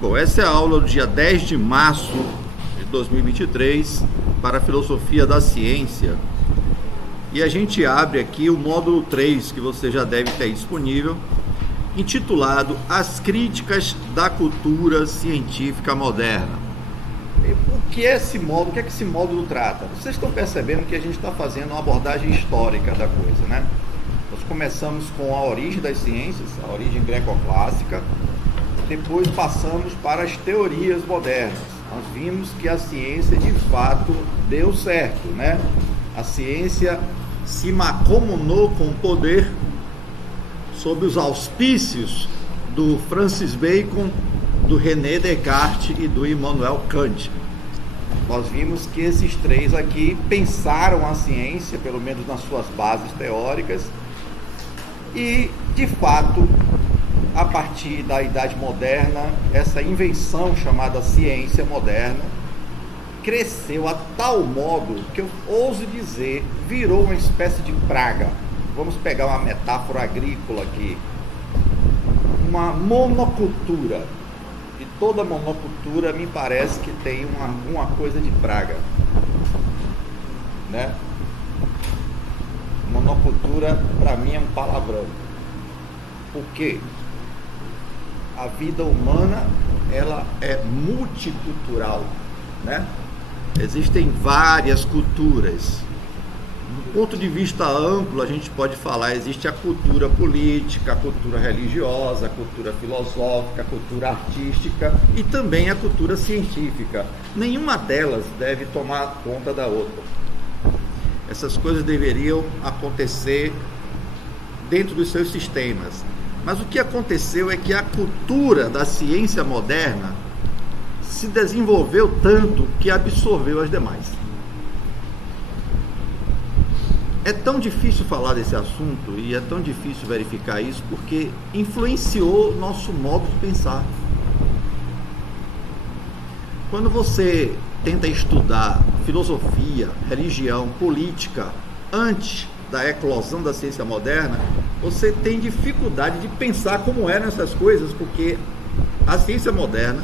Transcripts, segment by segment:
Bom, essa é a aula do dia 10 de março de 2023 para a Filosofia da Ciência. E a gente abre aqui o módulo 3, que você já deve ter disponível, intitulado As Críticas da Cultura Científica Moderna. O que é esse módulo? O que é que esse módulo trata? Vocês estão percebendo que a gente está fazendo uma abordagem histórica da coisa, né? Nós começamos com a origem das ciências, a origem greco-clássica. Depois passamos para as teorias modernas. Nós vimos que a ciência de fato deu certo, né? A ciência se mancomunou com o poder sob os auspícios do Francis Bacon, do René Descartes e do Immanuel Kant. Nós vimos que esses três aqui pensaram a ciência, pelo menos nas suas bases teóricas, e de fato, a partir da Idade Moderna, essa invenção chamada ciência moderna cresceu a tal modo que eu ouso dizer, virou uma espécie de praga. Vamos pegar uma metáfora agrícola aqui, uma monocultura. E toda monocultura me parece que tem alguma coisa de praga, né? Monocultura para mim é um palavrão. Por quê? A vida humana, ela é multicultural, né? Existem várias culturas. Do ponto de vista amplo, a gente pode falar, existe a cultura política, a cultura religiosa, a cultura filosófica, a cultura artística e também a cultura científica. Nenhuma delas deve tomar conta da outra. Essas coisas deveriam acontecer dentro dos seus sistemas. Mas o que aconteceu é que a cultura da ciência moderna se desenvolveu tanto que absorveu as demais. É tão difícil falar desse assunto e é tão difícil verificar isso porque influenciou nosso modo de pensar. Quando você tenta estudar filosofia, religião, política antes da eclosão da ciência moderna, você tem dificuldade de pensar como eram essas coisas, porque a ciência moderna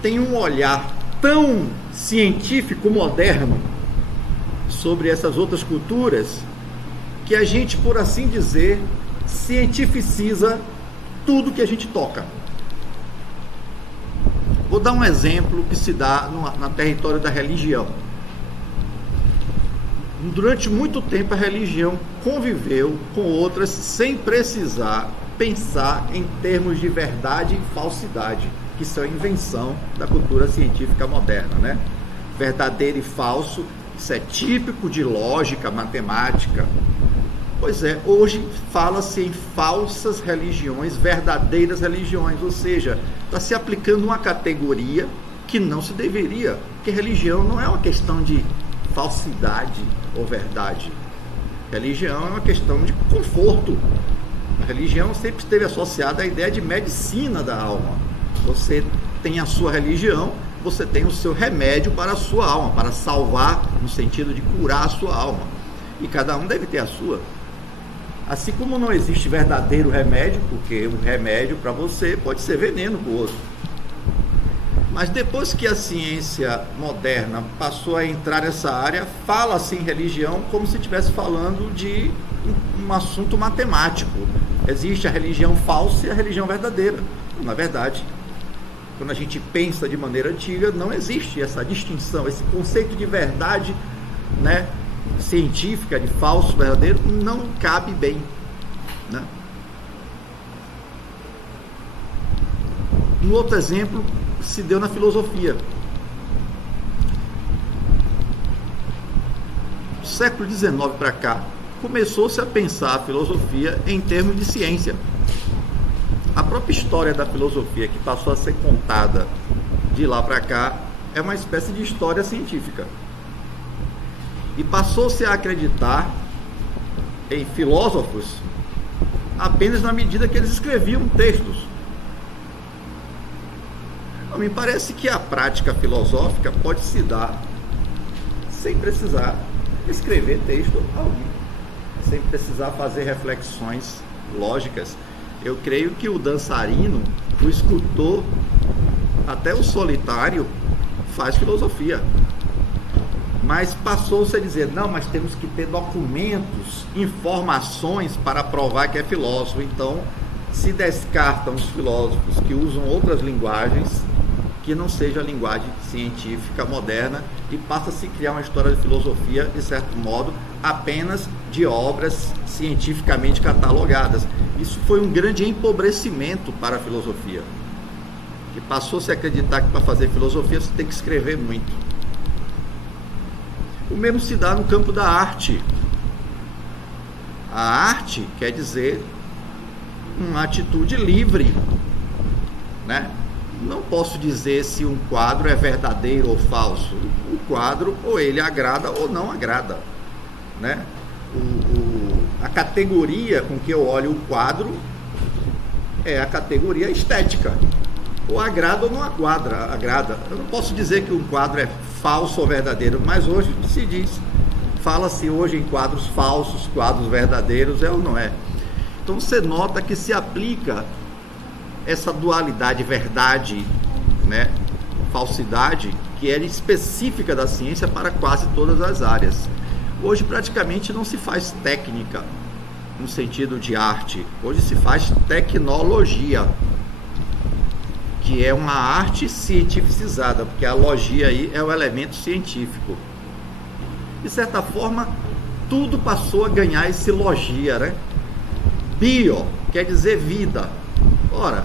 tem um olhar tão científico moderno sobre essas outras culturas que a gente, por assim dizer, cientificiza tudo que a gente toca. Vou dar um exemplo que se dá no território da religião. Durante muito tempo a religião conviveu com outras sem precisar pensar em termos de verdade e falsidade, que são a invenção da cultura científica moderna, né? Verdadeiro e falso, isso é típico de lógica, matemática. Pois é, hoje fala-se em falsas religiões, verdadeiras religiões, ou seja, está se aplicando uma categoria que não se deveria, porque religião não é uma questão de falsidade ou verdade. Religião é uma questão de conforto. A religião sempre esteve associada à ideia de medicina da alma. Você tem a sua religião, você tem o seu remédio para a sua alma, para salvar, no sentido de curar a sua alma. E cada um deve ter a sua. Assim como não existe verdadeiro remédio, porque um remédio para você pode ser veneno para o outro. Mas depois que a ciência moderna passou a entrar nessa área, fala-se em religião como se estivesse falando de um assunto matemático. Existe a religião falsa e a religião verdadeira. Na verdade, quando a gente pensa de maneira antiga, não existe essa distinção, esse conceito de verdade, né, científica, de falso, verdadeiro, não cabe bem, né? Um outro exemplo se deu na filosofia. Do século XIX para cá, começou-se a pensar a filosofia em termos de ciência. A própria história da filosofia que passou a ser contada de lá para cá é uma espécie de história científica. E passou-se a acreditar em filósofos apenas na medida que eles escreviam textos. Me parece que a prática filosófica pode se dar sem precisar escrever texto algum, sem precisar fazer reflexões lógicas. Eu creio que o dançarino, o escultor, Até o solitário faz filosofia. Mas passou-se a dizer, não, mas temos que ter documentos, informações para provar que é filósofo. Então, se descartam os filósofos que usam outras linguagens, que não seja a linguagem científica moderna, e passa a se criar uma história de filosofia, de certo modo, apenas de obras cientificamente catalogadas. Isso foi um grande empobrecimento para a filosofia, que passou-se a acreditar que para fazer filosofia você tem que escrever muito. O mesmo se dá no campo da arte. A arte quer dizer uma atitude livre, né? Não posso dizer se um quadro é verdadeiro ou falso. O quadro, ou ele agrada ou não agrada, né? A categoria com que eu olho o quadro é a categoria estética. Ou agrada ou não agrada. Eu não posso dizer que um quadro é falso ou verdadeiro, mas hoje se diz, fala-se hoje em quadros falsos, quadros verdadeiros, é ou não é? Então você nota que se aplica essa dualidade verdade, né, falsidade, que era específica da ciência para quase todas as áreas. Hoje praticamente não se faz técnica no sentido de arte, hoje se faz tecnologia, que é uma arte cientificizada, porque a logia aí é o elemento científico. De certa forma, tudo passou a ganhar esse logia, né? Bio quer dizer vida. Ora,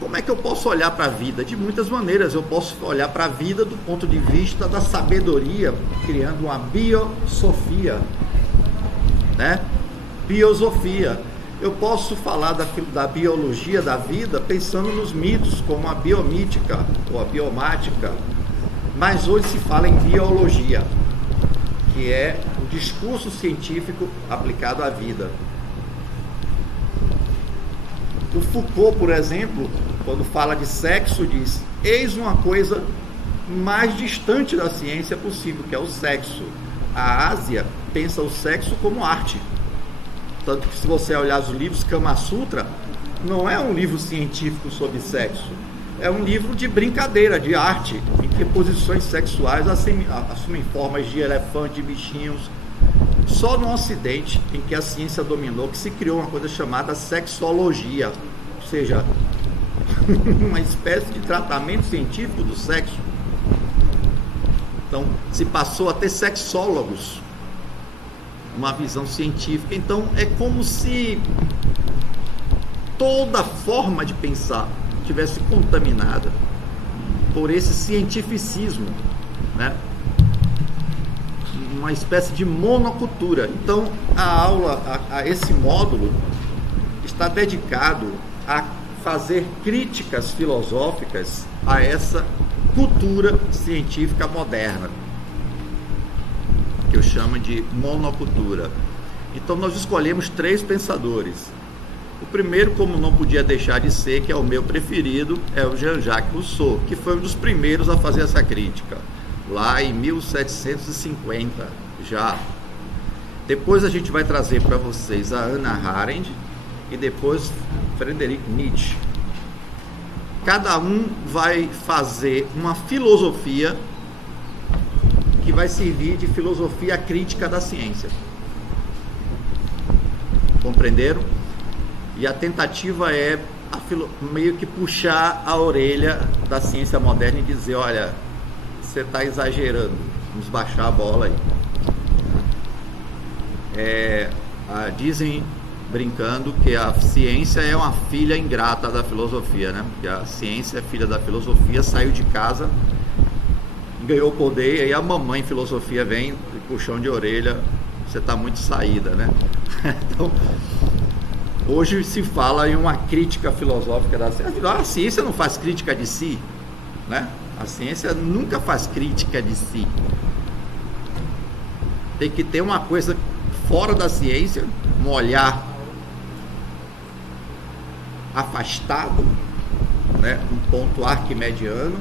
como é que eu posso olhar para a vida? De muitas maneiras. Eu posso olhar para a vida do ponto de vista da sabedoria, criando uma biosofia, né? Biosofia. Eu posso falar da biologia da vida pensando nos mitos, como a biomítica ou a biomática, mas hoje se fala em biologia, que é o discurso científico aplicado à vida. O Foucault, por exemplo, quando fala de sexo, diz: eis uma coisa mais distante da ciência possível, que é o sexo. A Ásia pensa o sexo como arte. Tanto que se você olhar os livros Kama Sutra, não é um livro científico sobre sexo. É um livro de brincadeira, de arte, em que posições sexuais assumem formas de elefante, de bichinhos. Só no Ocidente, em que a ciência dominou, que se criou uma coisa chamada sexologia, ou seja, uma espécie de tratamento científico do sexo. Então, se passou a ter sexólogos, uma visão científica. Então, é como se toda forma de pensar tivesse contaminada por esse cientificismo, né? Uma espécie de monocultura. Então, a aula, a esse módulo, está dedicado a fazer críticas filosóficas a essa cultura científica moderna, que eu chamo de monocultura. Então, nós escolhemos 3 pensadores. O primeiro, como não podia deixar de ser, que é o meu preferido, é o Jean-Jacques Rousseau, que foi um dos primeiros a fazer essa crítica, lá em 1750 já. Depois a gente vai trazer para vocês a Hannah Arendt e depois Friedrich Nietzsche. Cada um vai fazer uma filosofia que vai servir de filosofia crítica da ciência. Compreenderam? E a tentativa é meio que puxar a orelha da ciência moderna e dizer: olha, você está exagerando, vamos baixar a bola aí. Dizem, brincando, que a ciência é uma filha ingrata da filosofia, né? Porque a ciência é filha da filosofia, saiu de casa, ganhou poder, e aí a mamãe filosofia vem e puxão de orelha: você está muito saída, né? Então, hoje se fala em uma crítica filosófica da ciência. A ciência não faz crítica de si, né? A ciência nunca faz crítica de si. Tem que ter uma coisa fora da ciência, um olhar afastado, né? Um ponto arquimediano,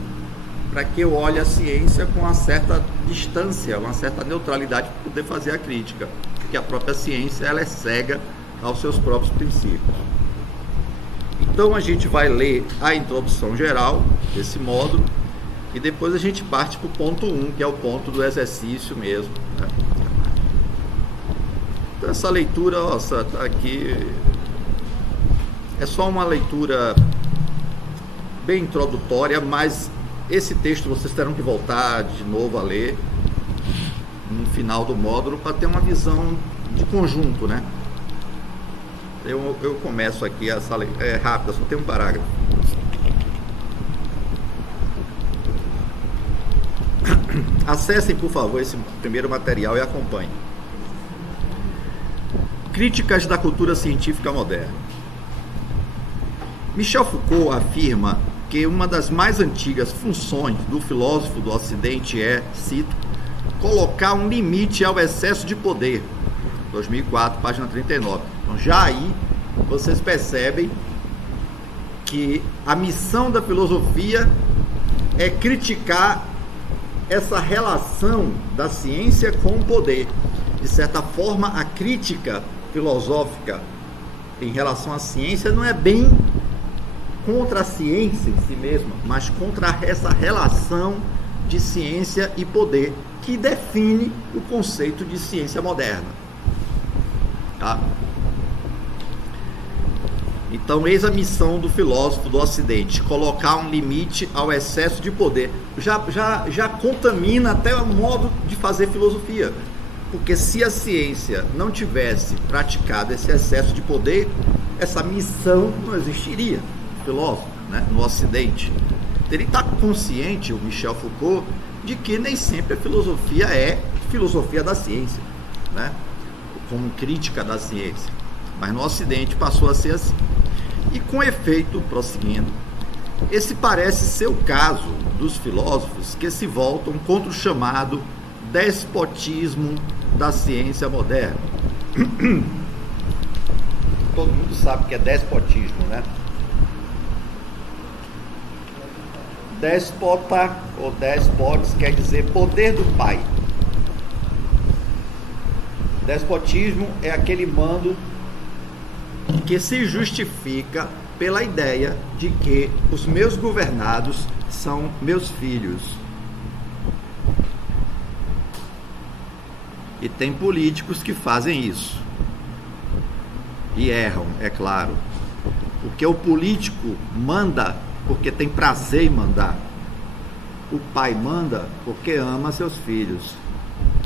para que eu olhe a ciência com uma certa distância, uma certa neutralidade, para poder fazer a crítica. Porque a própria ciência, ela é cega aos seus próprios princípios. Então a gente vai ler a introdução geral desse módulo e depois a gente parte para o ponto 1, que é o ponto do exercício mesmo, né? Então essa leitura, nossa, tá aqui, é só uma leitura bem introdutória, mas esse texto vocês terão que voltar de novo a ler no final do módulo para ter uma visão de conjunto, né? Eu começo aqui essa leitura, é rápida, só tem um parágrafo. Acessem, por favor, esse primeiro material e acompanhem. Críticas da cultura científica moderna. Michel Foucault afirma que uma das mais antigas funções do filósofo do Ocidente é, cito, colocar um limite ao excesso de poder. 2004, página 39. Então, já aí, vocês percebem que a missão da filosofia é criticar essa relação da ciência com o poder. De certa forma, a crítica filosófica em relação à ciência não é bem contra a ciência em si mesma, mas contra essa relação de ciência e poder que define o conceito de ciência moderna. Tá? Então, eis a missão do filósofo do Ocidente: colocar um limite ao excesso de poder. Já contamina até o modo de fazer filosofia, porque se a ciência não tivesse praticado esse excesso de poder, essa missão não existiria. O filósofo, né, no Ocidente, ele está consciente, o Michel Foucault, de que nem sempre a filosofia é filosofia da ciência, né, como crítica da ciência, mas no Ocidente passou a ser assim. E com efeito, prosseguindo, esse parece ser o caso dos filósofos que se voltam contra o chamado despotismo da ciência moderna. Todo mundo sabe que é despotismo, né? Déspota ou despotes quer dizer poder do pai. Despotismo é aquele mando que se justifica pela ideia de que os meus governados são meus filhos. E tem políticos que fazem isso. E erram, é claro. Porque o político manda porque tem prazer em mandar. O pai manda porque ama seus filhos.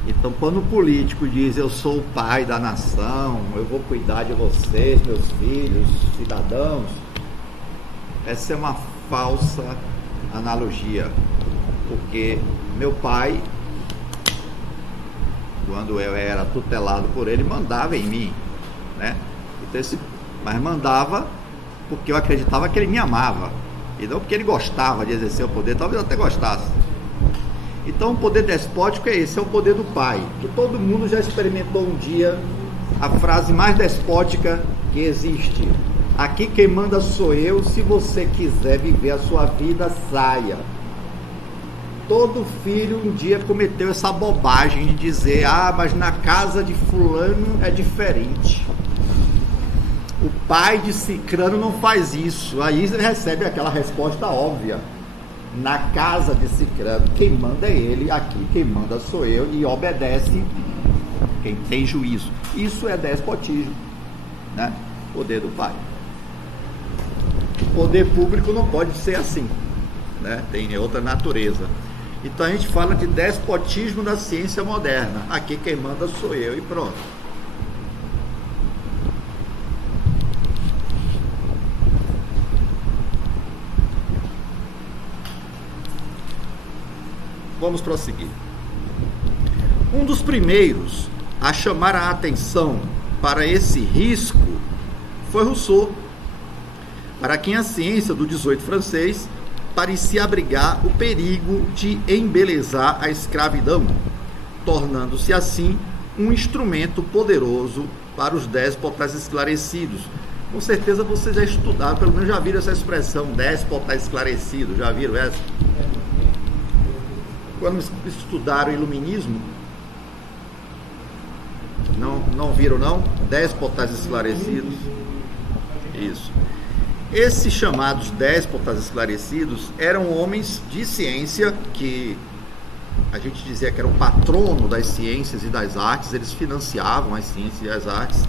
Então, quando o político diz: eu sou o pai da nação, eu vou cuidar de vocês, meus filhos, cidadãos, essa é uma falsa analogia. Porque meu pai, quando eu era tutelado por ele, mandava em mim, né? Então, mas mandava porque eu acreditava que ele me amava, e não porque ele gostava de exercer o poder. Talvez eu até gostasse. Então, o poder despótico é esse, é o poder do pai, que todo mundo já experimentou um dia a frase mais despótica que existe: aqui quem manda sou eu, se você quiser viver a sua vida, saia. Todo filho um dia cometeu essa bobagem de dizer: ah, mas na casa de fulano é diferente, o pai de cicrano não faz isso. Aí você recebe aquela resposta óbvia: na casa de cicrano, quem manda é ele, aqui quem manda sou eu, e obedece quem tem juízo. Isso é despotismo, né? Poder do pai. O poder público não pode ser assim, né? Tem outra natureza. Então a gente fala de despotismo da ciência moderna. Aqui quem manda sou eu e pronto. Vamos prosseguir. Um dos primeiros a chamar a atenção para esse risco foi Rousseau, para quem a ciência do 18 francês parecia abrigar o perigo de embelezar a escravidão, tornando-se assim um instrumento poderoso para os déspotas esclarecidos. Com certeza vocês já estudaram, pelo menos já viram essa expressão, déspota esclarecido, já viram essa? Quando estudaram o iluminismo, não viram não? Déspotas esclarecidos. Isso. Esses chamados déspotas esclarecidos eram homens de ciência que a gente dizia que era o patrono das ciências e das artes, eles financiavam as ciências e as artes.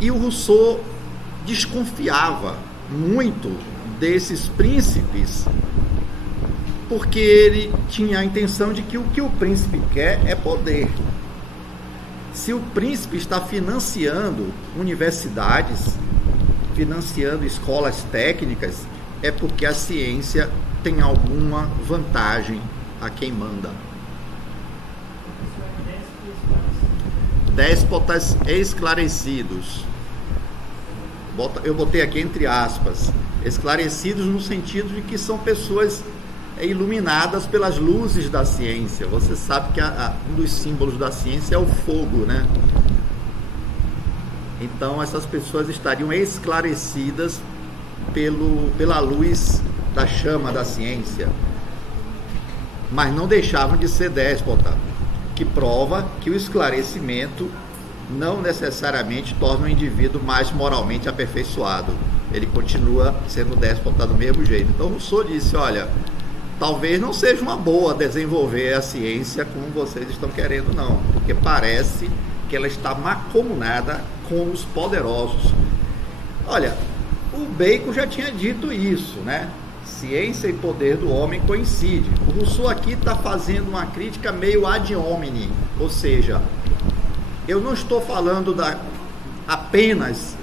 E o Rousseau desconfiava muito desses príncipes, porque ele tinha a intenção de que o príncipe quer é poder. Se o príncipe está financiando universidades, financiando escolas técnicas, é porque a ciência tem alguma vantagem a quem manda. Déspotas esclarecidos. Eu botei aqui entre aspas, esclarecidos no sentido de que são pessoas iluminadas pelas luzes da ciência. Você sabe que um dos símbolos da ciência é o fogo, né? Então essas pessoas estariam esclarecidas pela luz da chama da ciência, mas não deixavam de ser déspota, que prova que o esclarecimento não necessariamente torna o indivíduo mais moralmente aperfeiçoado. Ele continua sendo déspota do mesmo jeito. Então Rousseau disse, olha, talvez não seja uma boa desenvolver a ciência como vocês estão querendo, não, porque parece que ela está mancomunada com os poderosos. Olha, o Bacon já tinha dito isso, né? Ciência e poder do homem coincidem. O Rousseau aqui está fazendo uma crítica meio ad hominem, ou seja, eu não estou falando apenas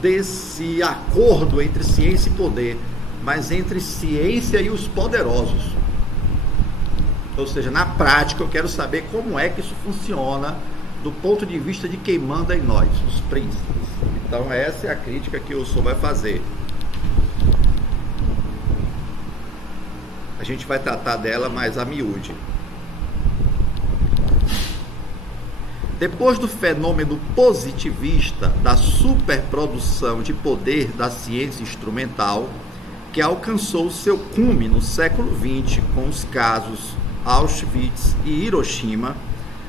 desse acordo entre ciência e poder, mas entre ciência e os poderosos. Ou seja, na prática eu quero saber como é que isso funciona do ponto de vista de quem manda em nós, os príncipes. Então essa é a crítica que o Rousseau vai fazer. A gente vai tratar dela mais a miúde. Depois do fenômeno positivista da superprodução de poder da ciência instrumental, que alcançou seu cume no século XX com os casos Auschwitz e Hiroshima,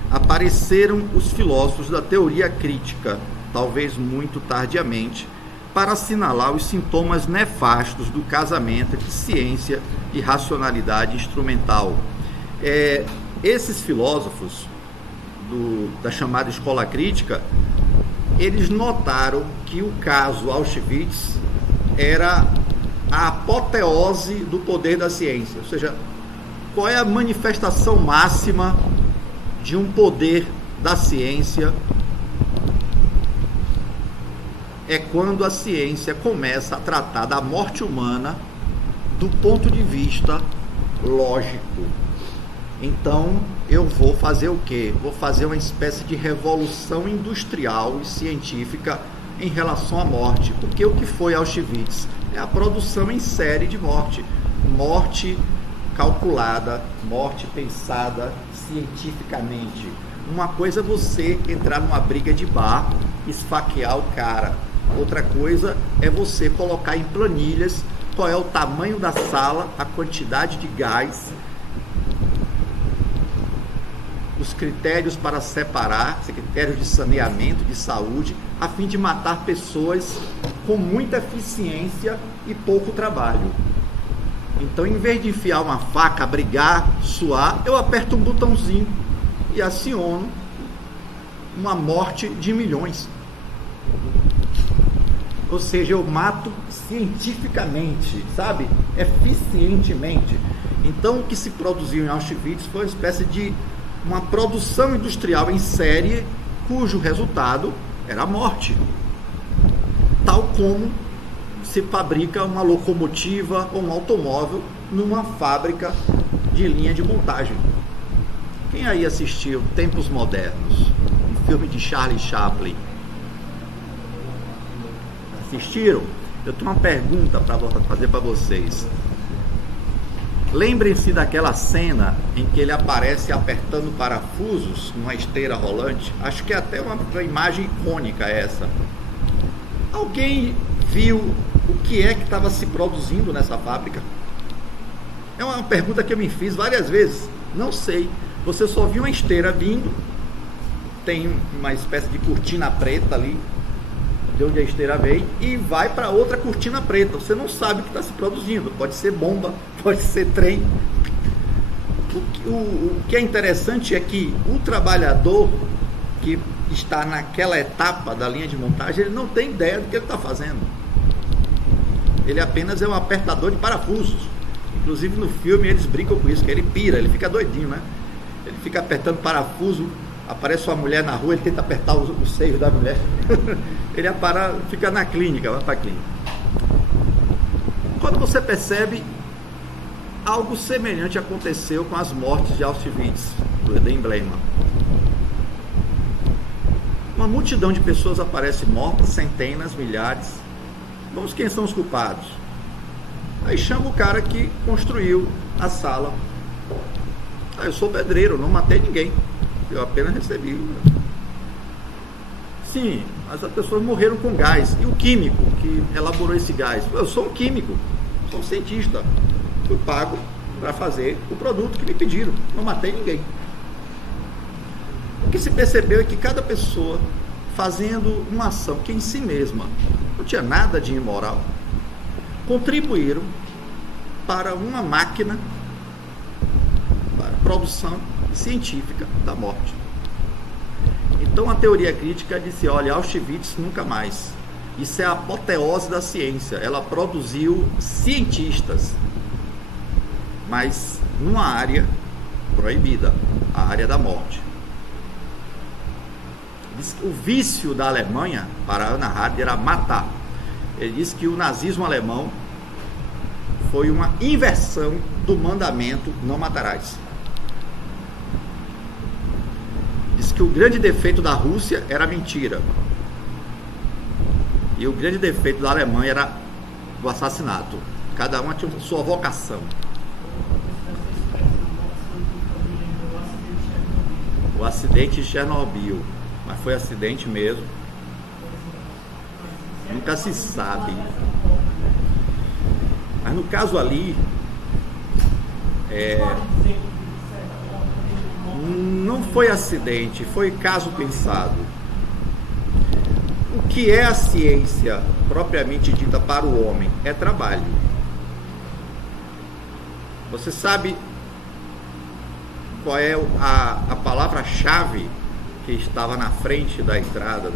apareceram os filósofos da teoria crítica, talvez muito tardiamente, para assinalar os sintomas nefastos do casamento entre ciência e racionalidade instrumental. Esses filósofos da chamada escola crítica, eles notaram que o caso Auschwitz era a apoteose do poder da ciência, ou seja, qual é a manifestação máxima de um poder da ciência? É quando a ciência começa a tratar da morte humana do ponto de vista lógico. Então, eu vou fazer o quê? Vou fazer uma espécie de revolução industrial e científica em relação à morte. Porque o que foi Auschwitz? É a produção em série de morte. Morte calculada, morte pensada cientificamente. Uma coisa é você entrar numa briga de bar, esfaquear o cara. Outra coisa é você colocar em planilhas qual é o tamanho da sala, a quantidade de gás, os critérios para separar, critérios de saneamento, de saúde, a fim de matar pessoas com muita eficiência e pouco trabalho. Então, em vez de enfiar uma faca, brigar, suar, eu aperto um botãozinho e aciono uma morte de milhões. Ou seja, eu mato cientificamente, sabe? Eficientemente. Então, o que se produziu em Auschwitz foi uma espécie de uma produção industrial em série, cujo resultado era a morte. Tal como se fabrica uma locomotiva ou um automóvel numa fábrica de linha de montagem. Quem aí assistiu Tempos Modernos? Um filme de Charlie Chaplin. Assistiram? Eu tenho uma pergunta para fazer para vocês. Lembrem-se daquela cena em que ele aparece apertando parafusos numa esteira rolante. Acho que é até uma imagem icônica essa. Alguém viu o que é que estava se produzindo nessa fábrica? É uma pergunta que eu me fiz várias vezes. Não sei. Você só viu uma esteira vindo, tem uma espécie de cortina preta ali, de onde a esteira vem e vai para outra cortina preta. Você não sabe o que está se produzindo. Pode ser bomba, pode ser trem. O que é interessante é que o trabalhador que está naquela etapa da linha de montagem, ele não tem ideia do que ele está fazendo. Ele apenas é um apertador de parafusos. Inclusive no filme eles brincam com isso, que ele pira, ele fica doidinho, né? Ele fica apertando parafuso, aparece uma mulher na rua, ele tenta apertar os seios da mulher. Ele fica na clínica, vai para a clínica. Quando você percebe, algo semelhante aconteceu com as mortes de Auschwitz, do emblema. Uma multidão de pessoas aparece mortas, centenas, milhares. Vamos, quem são os culpados? Aí chama o cara que construiu a sala. Eu sou pedreiro, não matei ninguém, eu apenas recebi. Sim, mas as pessoas morreram com gás. E o químico que elaborou esse gás? Eu sou um químico, sou um cientista. Fui pago para fazer o produto que me pediram, não matei ninguém. O que se percebeu é que cada pessoa fazendo uma ação que em si mesma não tinha nada de imoral, contribuíram para uma máquina, para a produção científica da morte. Então a teoria crítica disse, olha, Auschwitz nunca mais. Isso é a apoteose da ciência. Ela produziu cientistas, mas numa área proibida, a área da morte. O vício da Alemanha, para Hannah Arendt, era matar. Ele disse que o nazismo alemão foi uma inversão do mandamento não matarás. Diz que o grande defeito da Rússia era a mentira. E o grande defeito da Alemanha era o assassinato. Cada uma tinha sua vocação. O acidente de Chernobyl. Mas foi acidente mesmo. Nunca se sabe. Mas no caso ali, não foi acidente, foi caso pensado. O que é a ciência propriamente dita para o homem? É trabalho. Você sabe qual é a palavra-chave que estava na frente da entrada?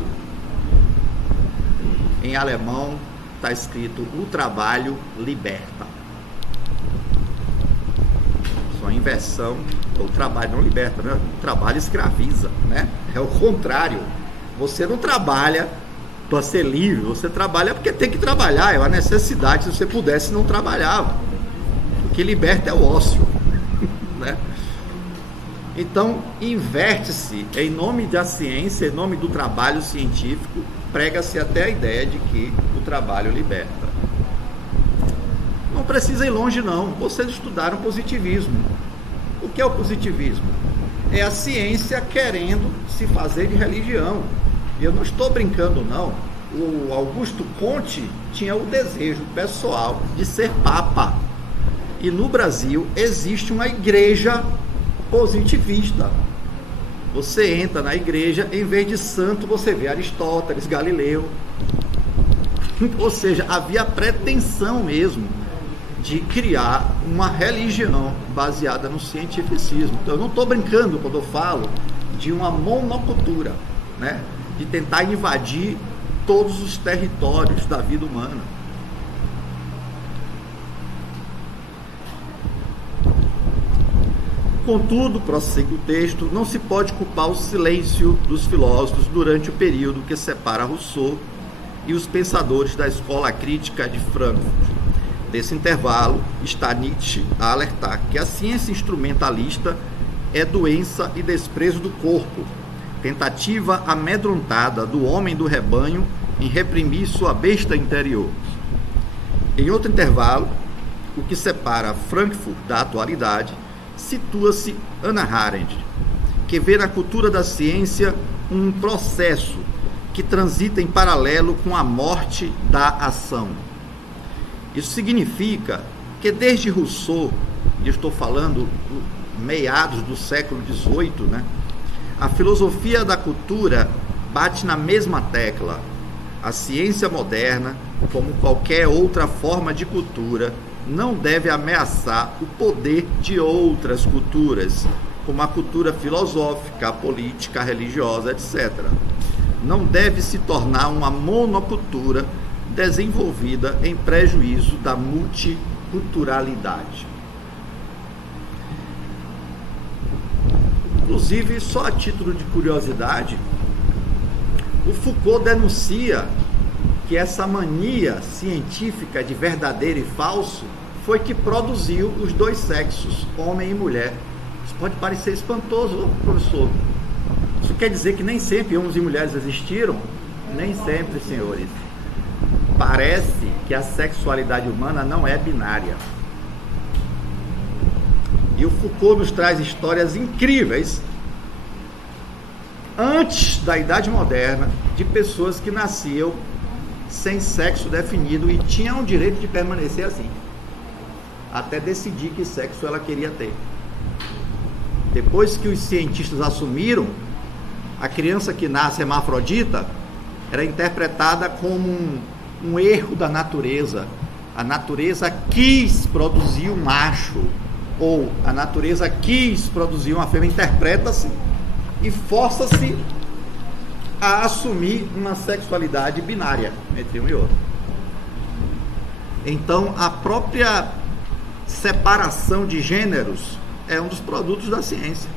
Em alemão está escrito: o trabalho liberta. Só a inversão, o trabalho não liberta, né? O trabalho escraviza, né? É o contrário. Você não trabalha para ser livre, você trabalha porque tem que trabalhar, é uma necessidade. Se você pudesse, não trabalhava. O que liberta é o ócio, né? Então, inverte-se, em nome da ciência, em nome do trabalho científico, prega-se até a ideia de que o trabalho liberta. Não precisa ir longe, não. Vocês estudaram positivismo. O que é o positivismo? É a ciência querendo se fazer de religião. E eu não estou brincando, não. O Augusto Conte tinha o desejo pessoal de ser papa. E no Brasil existe uma igreja positivista. Você entra na igreja, em vez de santo, você vê Aristóteles, Galileu. Ou seja, havia pretensão mesmo de criar uma religião baseada no cientificismo. Então, eu não estou brincando quando eu falo de uma monocultura, né? De tentar invadir todos os territórios da vida humana. Contudo, prossegue o texto, não se pode culpar o silêncio dos filósofos durante o período que separa Rousseau e os pensadores da escola crítica de Frankfurt. Nesse intervalo, está Nietzsche a alertar que a ciência instrumentalista é doença e desprezo do corpo, tentativa amedrontada do homem do rebanho em reprimir sua besta interior. Em outro intervalo, o que separa Frankfurt da atualidade, situa-se Hannah Arendt, que vê na cultura da ciência um processo que transita em paralelo com a morte da ação. Isso significa que desde Rousseau, e estou falando meados do século XVIII, né, a filosofia da cultura bate na mesma tecla. A ciência moderna, como qualquer outra forma de cultura, não deve ameaçar o poder de outras culturas, como a cultura filosófica, a política, a religiosa, etc. Não deve se tornar uma monocultura desenvolvida em prejuízo da multiculturalidade. Inclusive, só a título de curiosidade, o Foucault denuncia que essa mania científica de verdadeiro e falso foi que produziu os dois sexos, homem e mulher. Isso pode parecer espantoso, professor. Isso quer dizer que nem sempre homens e mulheres existiram? Nem sempre, senhores. Parece que a sexualidade humana não é binária. E o Foucault nos traz histórias incríveis antes da Idade Moderna de pessoas que nasciam sem sexo definido e tinham o direito de permanecer assim, até decidir que sexo ela queria ter. Depois que os cientistas assumiram, a criança que nasce hermafrodita era interpretada como um erro da natureza. A natureza quis produzir um macho, ou a natureza quis produzir uma fêmea. Interpreta-se e força-se a assumir uma sexualidade binária entre um e outro. Então, a própria separação de gêneros é um dos produtos da ciência.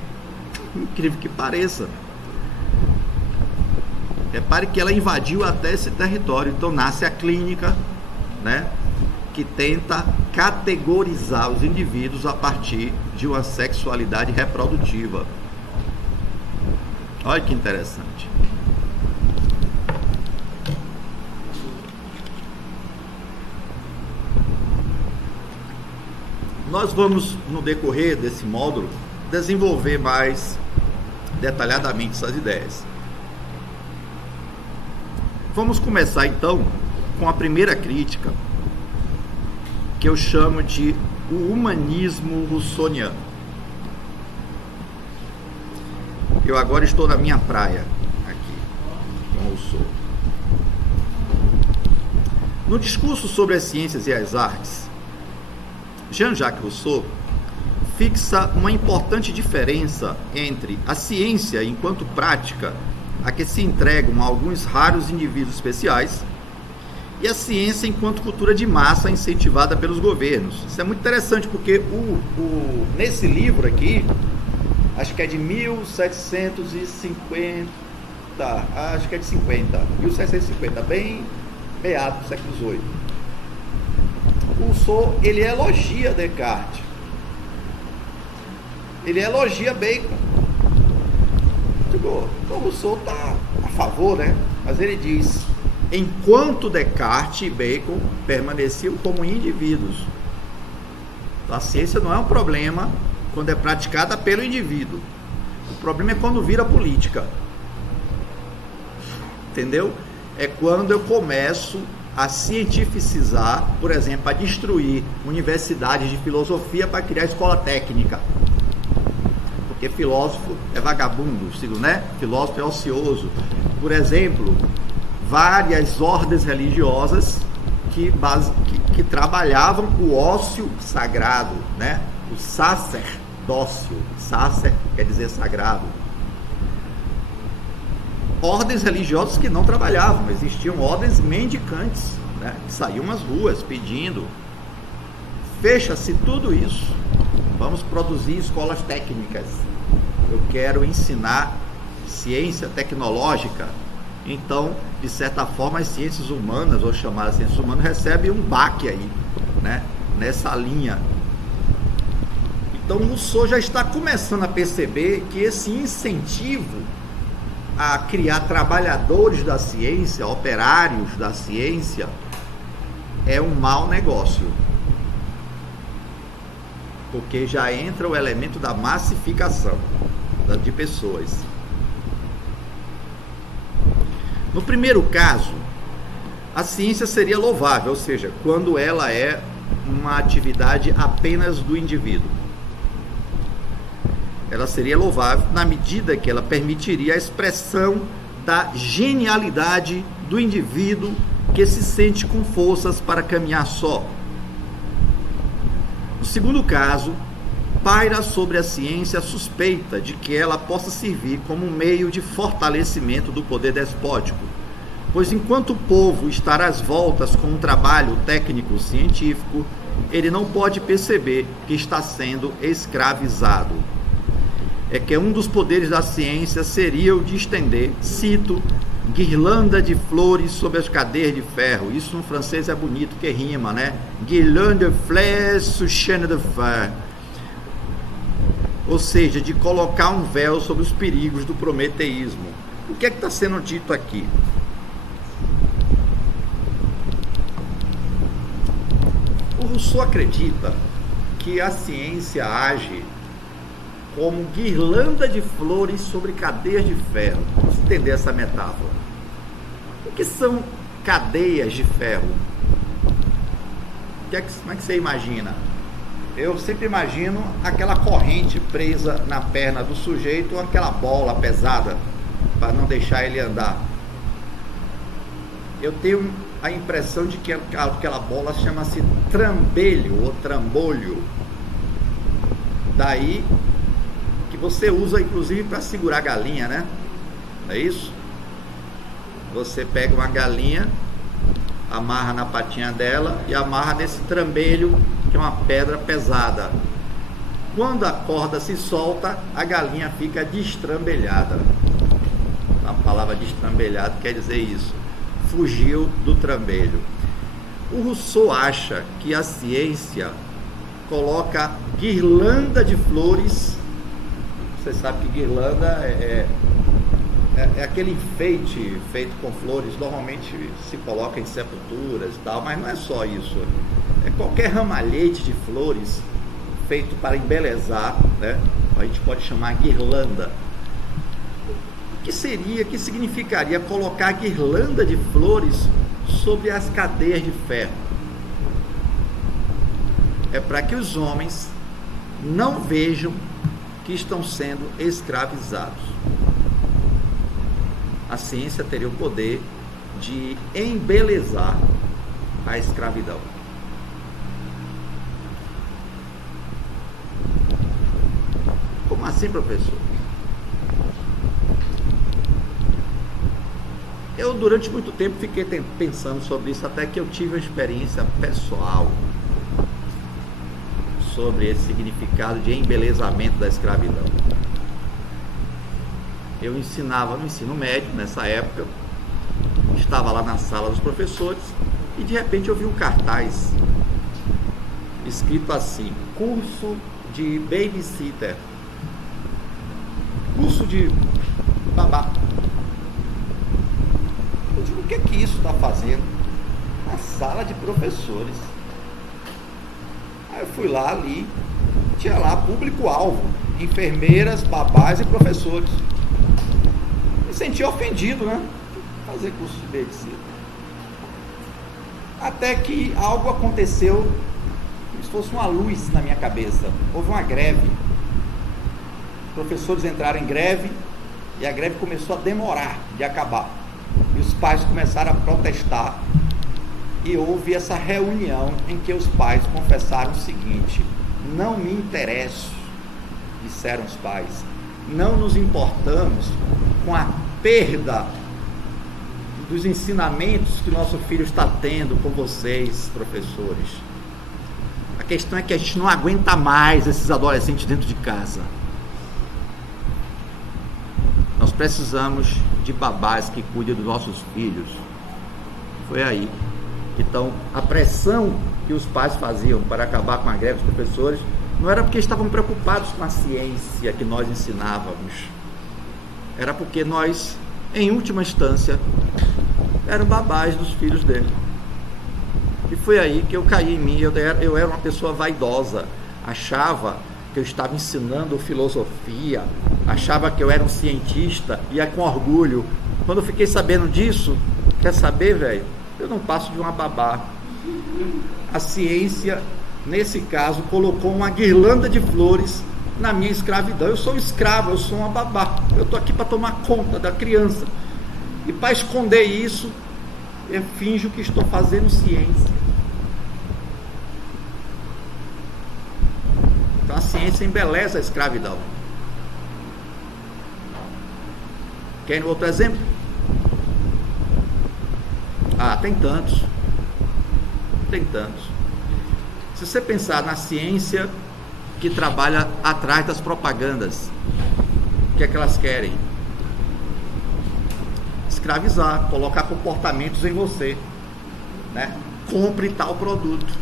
Incrível que pareça. Repare que ela invadiu até esse território. Então nasce a clínica, né, que tenta categorizar os indivíduos a partir de uma sexualidade reprodutiva. Olha que interessante. Nós vamos, no decorrer desse módulo, desenvolver mais detalhadamente essas ideias. Vamos começar então com a primeira crítica, que eu chamo de o humanismo russoniano. Eu agora estou na minha praia, aqui, com Rousseau. No discurso sobre as ciências e as artes, Jean-Jacques Rousseau fixa uma importante diferença entre a ciência enquanto prática a que se entregam a alguns raros indivíduos especiais e a ciência enquanto cultura de massa incentivada pelos governos. Isso é muito interessante porque nesse livro aqui, acho que é de 1750, acho que é de 1750, bem meado do século XVIII. Rousseau, ele elogia Descartes, ele elogia Bacon. O Rousseau está a favor, né? Mas ele diz: enquanto Descartes e Bacon permaneciam como indivíduos. Então, a ciência não é um problema quando é praticada pelo indivíduo. O problema é quando vira política. Entendeu? É quando eu começo a cientificizar, por exemplo, a destruir universidades de filosofia para criar escola técnica. Porque filósofo é vagabundo, né? Filósofo é ocioso. Por exemplo, várias ordens religiosas que trabalhavam o ócio sagrado, né? O sacerdócio. Sacer quer dizer sagrado. Ordens religiosas que não trabalhavam, existiam ordens mendicantes, né, que saíam às ruas pedindo. Fecha-se tudo isso. Vamos produzir escolas técnicas. Eu quero ensinar ciência tecnológica. Então, de certa forma, as ciências humanas, ou chamadas ciências humanas, recebem um baque aí, né, nessa linha. Então, o Rousseau já está começando a perceber que esse incentivo a criar trabalhadores da ciência, operários da ciência, é um mau negócio. Porque já entra o elemento da massificação de pessoas. No primeiro caso, a ciência seria louvável, ou seja, quando ela é uma atividade apenas do indivíduo. Ela seria louvável na medida que ela permitiria a expressão da genialidade do indivíduo que se sente com forças para caminhar só. No segundo caso, paira sobre a ciência a suspeita de que ela possa servir como um meio de fortalecimento do poder despótico, pois enquanto o povo está às voltas com um trabalho técnico-científico, ele não pode perceber que está sendo escravizado. É que um dos poderes da ciência seria o de estender, cito, guirlanda de flores sobre as cadeias de ferro. Isso no francês é bonito, que rima, né? Guirlande de fleurs sur chaîne de fer. Ou seja, de colocar um véu sobre os perigos do prometeísmo. O que é que está sendo dito aqui? O Rousseau acredita que a ciência age como guirlanda de flores sobre cadeias de ferro. Vamos entender essa metáfora. O que são cadeias de ferro? Como é que você imagina? Eu sempre imagino aquela corrente presa na perna do sujeito, ou aquela bola pesada para não deixar ele andar. Eu tenho a impressão de que aquela bola chama-se trambelho ou trambolho. Daí que você usa inclusive para segurar galinha, né? É isso? Você pega uma galinha, amarra na patinha dela e amarra nesse trambelho, que é uma pedra pesada. Quando a corda se solta, a galinha fica destrambelhada. A palavra destrambelhado quer dizer isso. Fugiu do trambelho. O Rousseau acha que a ciência coloca guirlanda de flores. Você sabe que guirlanda é aquele enfeite feito com flores, normalmente se coloca em sepulturas e tal, mas não é só isso. É qualquer ramalhete de flores feito para embelezar, né? A gente pode chamar guirlanda. O que significaria colocar guirlanda de flores sobre as cadeias de ferro? É para que os homens não vejam que estão sendo escravizados. A ciência teria o poder de embelezar a escravidão. Como assim, professor? Eu, durante muito tempo, fiquei pensando sobre isso, até que eu tive uma experiência pessoal sobre esse significado de embelezamento da escravidão. Eu ensinava no ensino médio, nessa época, estava lá na sala dos professores e de repente eu vi um cartaz escrito assim: curso de babysitter, curso de babá. Eu digo, o que é que isso está fazendo na sala de professores? Aí eu fui lá, ali, tinha lá público-alvo, enfermeiras, babás e professores. Me senti ofendido, né? Fazer curso de babysitter. Até que algo aconteceu, como se fosse uma luz na minha cabeça. Houve uma greve. Os professores entraram em greve e a greve começou a demorar de acabar. E os pais começaram a protestar. E houve essa reunião em que os pais confessaram o seguinte: não me interesso, disseram os pais, não nos importamos com a perda dos ensinamentos que nosso filho está tendo com vocês, professores. A questão é que a gente não aguenta mais esses adolescentes dentro de casa. Nós precisamos de babás que cuidem dos nossos filhos. Foi aí. Então, a pressão que os pais faziam para acabar com a greve dos professores não era porque estavam preocupados com a ciência que nós ensinávamos. Era porque nós, em última instância, eram babás dos filhos dele. E foi aí que eu caí em mim. Eu era uma pessoa vaidosa, achava que eu estava ensinando filosofia, achava que eu era um cientista, ia com orgulho. Quando eu fiquei sabendo disso, quer saber, velho? Eu não passo de uma babá. A ciência, nesse caso, colocou uma guirlanda de flores na minha escravidão. Eu sou um escravo, eu sou uma babá. Eu estou aqui para tomar conta da criança. E para esconder isso, eu finjo que estou fazendo ciência. Então a ciência embeleza a escravidão. Quer outro exemplo? Tem tantos. Tem tantos. Se você pensar na ciência que trabalha atrás das propagandas, o que é que elas querem? Escravizar, colocar comportamentos em você, né? Compre tal produto.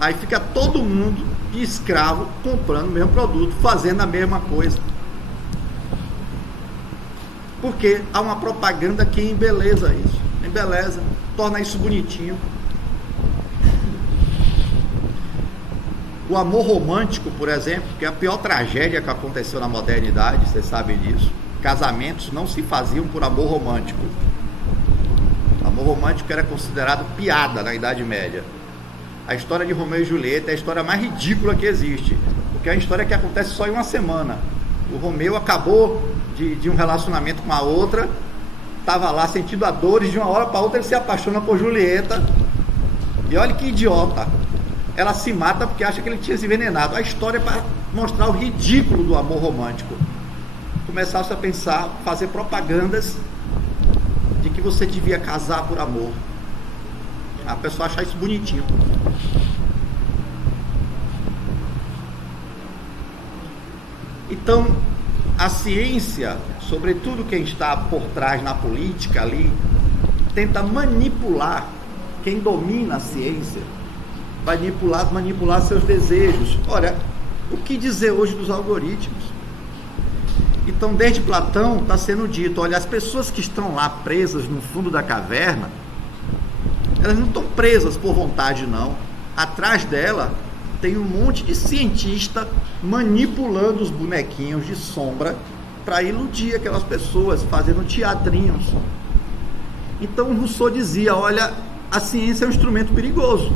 Aí fica todo mundo de escravo comprando o mesmo produto, fazendo a mesma coisa. Porque há uma propaganda que embeleza isso, embeleza, torna isso bonitinho. O amor romântico, por exemplo, que é a pior tragédia que aconteceu na modernidade, vocês sabem disso. Casamentos não se faziam por amor romântico. Amor romântico era considerado piada na Idade Média. A história de Romeu e Julieta é a história mais ridícula que existe, porque é uma história que acontece só em uma semana. O Romeu acabou de um relacionamento com a outra, estava lá sentindo a dores, de uma hora para outra ele se apaixona por Julieta, e olha que idiota, ela se mata porque acha que ele tinha se envenenado. A história é para mostrar o ridículo do amor romântico. Começaram a pensar, fazer propagandas de que você devia casar por amor. A pessoa acha isso bonitinho. Então, a ciência, sobretudo quem está por trás na política ali, tenta manipular quem domina a ciência, manipular seus desejos. Olha, o que dizer hoje dos algoritmos? Então, desde Platão está sendo dito, olha, as pessoas que estão lá presas no fundo da caverna, elas não estão presas por vontade, não. Atrás dela tem um monte de cientista manipulando os bonequinhos de sombra para iludir aquelas pessoas, fazendo teatrinhos. Então Rousseau dizia, olha, a ciência é um instrumento perigoso,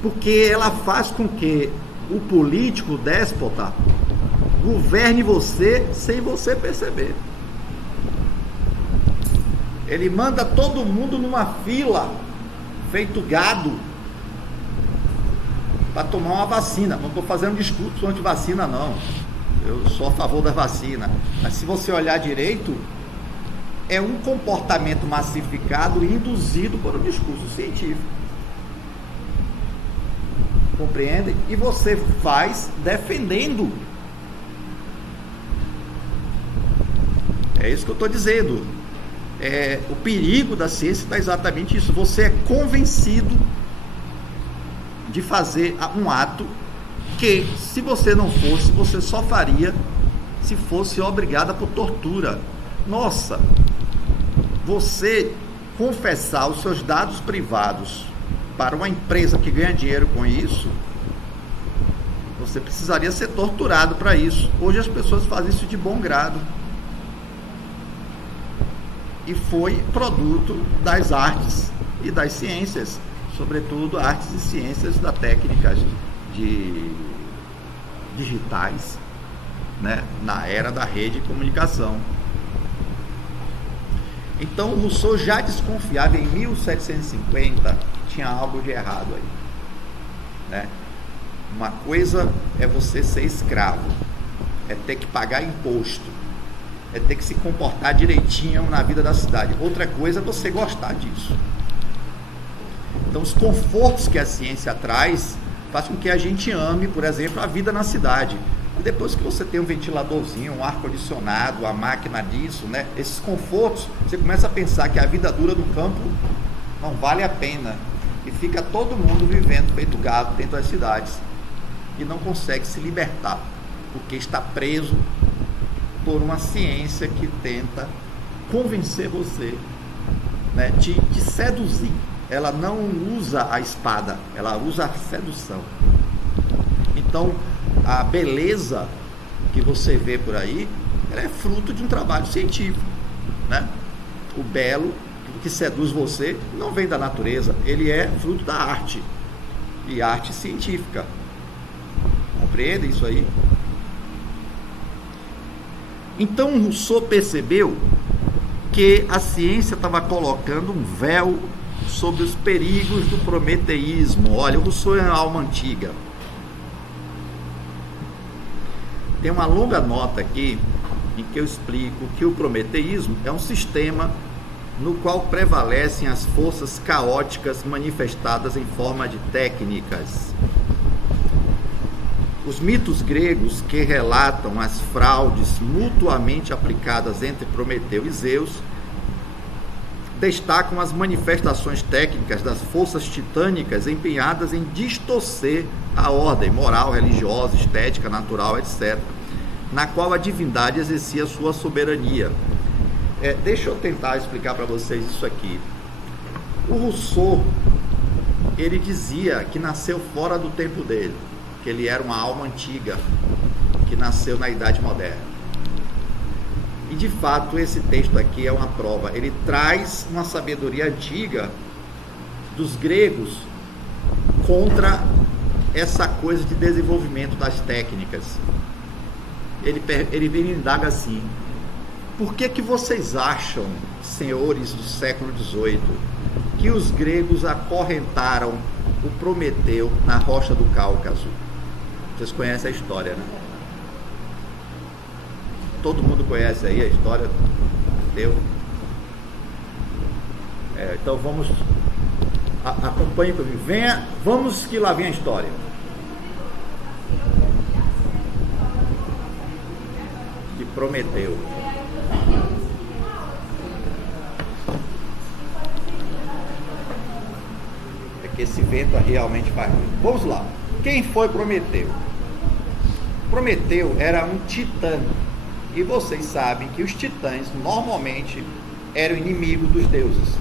porque ela faz com que o político, o déspota, governe você sem você perceber. Ele manda todo mundo numa fila, feito gado, para tomar uma vacina. Não estou fazendo discurso anti-vacina, não. Eu sou a favor da vacina. Mas se você olhar direito, é um comportamento massificado e induzido por um discurso científico. Compreende? E você faz defendendo. É isso que eu estou dizendo. O perigo da ciência está exatamente isso. Você é convencido de fazer um ato que, se você não fosse, você só faria se fosse obrigada por tortura. Nossa, você confessar os seus dados privados para uma empresa que ganha dinheiro com isso, você precisaria ser torturado para isso. Hoje as pessoas fazem isso de bom grado. E foi produto das artes e das ciências, sobretudo artes e ciências da técnicas digitais, né, na era da rede de comunicação. Então Rousseau já desconfiava em 1750, tinha algo de errado aí, né? Uma coisa é você ser escravo, é ter que pagar imposto, é ter que se comportar direitinho na vida da cidade. Outra coisa é você gostar disso. Então os confortos que a ciência traz faz com que a gente ame, por exemplo, a vida na cidade. E depois que você tem um ventiladorzinho, um ar-condicionado, a máquina disso, né? Esses confortos, você começa a pensar que a vida dura no campo não vale a pena. E fica todo mundo vivendo feito gado dentro das cidades. E não consegue se libertar, porque está preso por uma ciência que tenta convencer você, né, te seduzir. Ela não usa a espada, ela usa a sedução. Então, a beleza que você vê por aí, ela é fruto de um trabalho científico, né? O belo que seduz você não vem da natureza, ele é fruto da arte, e arte científica. Compreende isso aí? Então Rousseau percebeu porque a ciência estava colocando um véu sobre os perigos do prometeísmo. Olha, o Rousseau é uma alma antiga. Tem uma longa nota aqui em que eu explico que o prometeísmo é um sistema no qual prevalecem as forças caóticas manifestadas em forma de técnicas. Os mitos gregos que relatam as fraudes mutuamente aplicadas entre Prometeu e Zeus destacam as manifestações técnicas das forças titânicas empenhadas em distorcer a ordem moral, religiosa, estética, natural, etc., na qual a divindade exercia sua soberania. Deixa eu tentar explicar para vocês isso aqui. O Rousseau, ele dizia que nasceu fora do tempo dele, que ele era uma alma antiga, que nasceu na Idade Moderna. E de fato esse texto aqui é uma prova. Ele traz uma sabedoria antiga dos gregos contra essa coisa de desenvolvimento das técnicas. Ele indaga assim: por que vocês acham, senhores do século XVIII, que os gregos acorrentaram o Prometeu na rocha do Cáucaso? Vocês conhecem a história, né? Todo mundo conhece aí a história do Prometeu. Então vamos, acompanhe comigo. Vamos que lá vem a história. De Prometeu. É que esse vento realmente faz muito. Vamos lá. Quem foi Prometeu? Prometeu era um titã. E vocês sabem que os titãs normalmente eram inimigos dos deuses.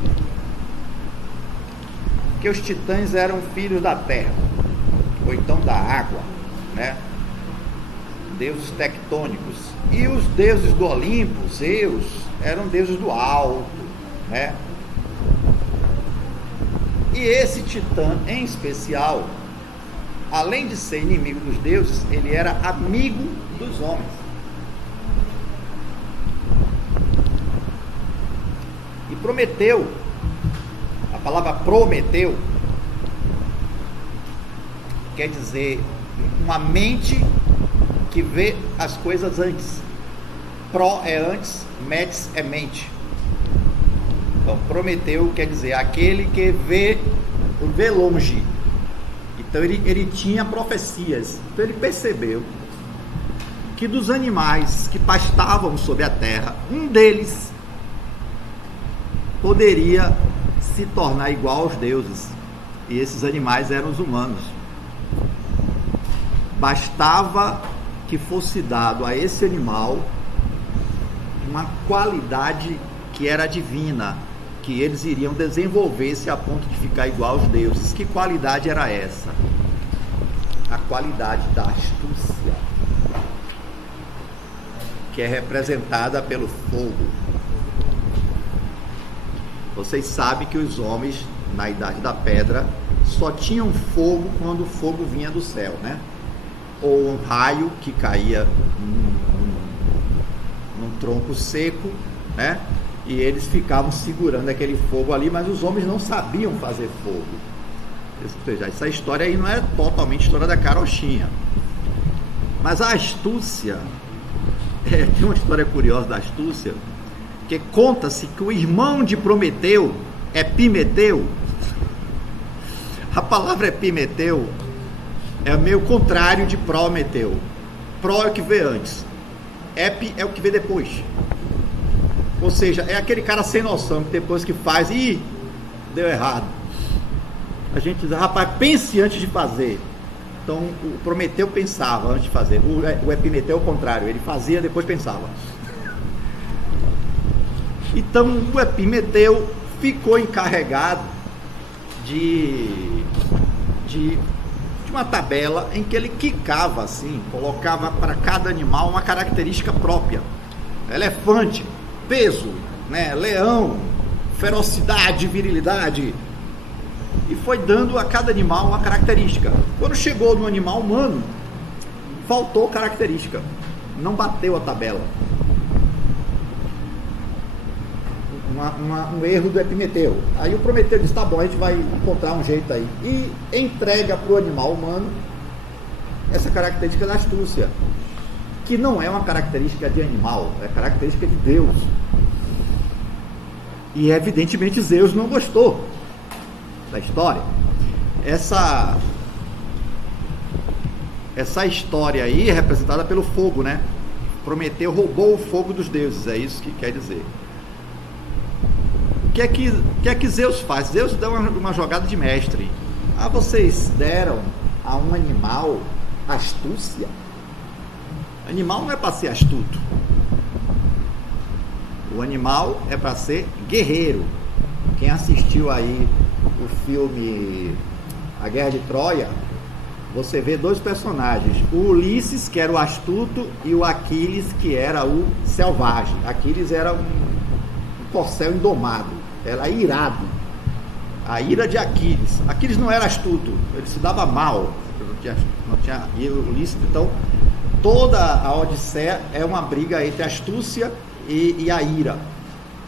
Porque os titãs eram filhos da terra, ou então da água, né? Deuses tectônicos. E os deuses do Olimpo, Zeus, eram deuses do alto, né? E esse titã, em especial, além de ser inimigo dos deuses, ele era amigo dos homens. E Prometeu, a palavra Prometeu, quer dizer uma mente que vê as coisas antes. Pro é antes, metes é mente. Então, Prometeu quer dizer aquele que vê longe. Então, ele tinha profecias. Então, ele percebeu que dos animais que pastavam sobre a terra, um deles poderia se tornar igual aos deuses. E esses animais eram os humanos. Bastava que fosse dado a esse animal uma qualidade que era divina, que eles iriam desenvolver-se a ponto de ficar igual aos deuses. Que qualidade era essa? A qualidade da astúcia, que é representada pelo fogo. Vocês sabem que os homens, na Idade da Pedra, só tinham fogo quando o fogo vinha do céu, né? Ou um raio que caía num tronco seco, né? E eles ficavam segurando aquele fogo ali, mas os homens não sabiam fazer fogo. Ou seja, essa história aí não é totalmente história da carochinha. Mas a astúcia, tem uma história curiosa da astúcia, que conta-se que o irmão de Prometeu é Epimeteu. A palavra Epimeteu é meio contrário de Prometeu. Pro é o que vê antes, Epi é o que vê depois. Ou seja, é aquele cara sem noção que depois que faz, deu errado. A gente diz, rapaz, pense antes de fazer. Então o Prometeu pensava antes de fazer. O Epimeteu é o contrário, ele fazia, depois pensava. Então o Epimeteu ficou encarregado de uma tabela em que ele quicava assim, colocava para cada animal uma característica própria. Elefante, peso, né? Leão, ferocidade, virilidade. E foi dando a cada animal uma característica. Quando chegou no animal humano, faltou característica, não bateu a tabela. um erro do Epimeteu. Aí o Prometeu diz, tá bom, a gente vai encontrar um jeito aí. E entrega para o animal humano essa característica da astúcia, que não é uma característica de animal, é característica de Deus. E evidentemente Zeus não gostou da história. Essa história aí é representada pelo fogo, né? Prometeu roubou o fogo dos deuses, é isso que quer dizer. O que é que Zeus faz? Zeus dá uma jogada de mestre. Ah, vocês deram a um animal astúcia? Animal não é para ser astuto. O animal é para ser guerreiro. Quem assistiu aí o filme A Guerra de Troia, você vê dois personagens, o Ulisses, que era o astuto, e o Aquiles, que era o selvagem. Aquiles era um corcel indomado, era irado. A ira de Aquiles. Aquiles não era astuto, ele se dava mal. Não tinha, e o Ulisses, então, toda a Odisseia é uma briga entre a astúcia e a ira.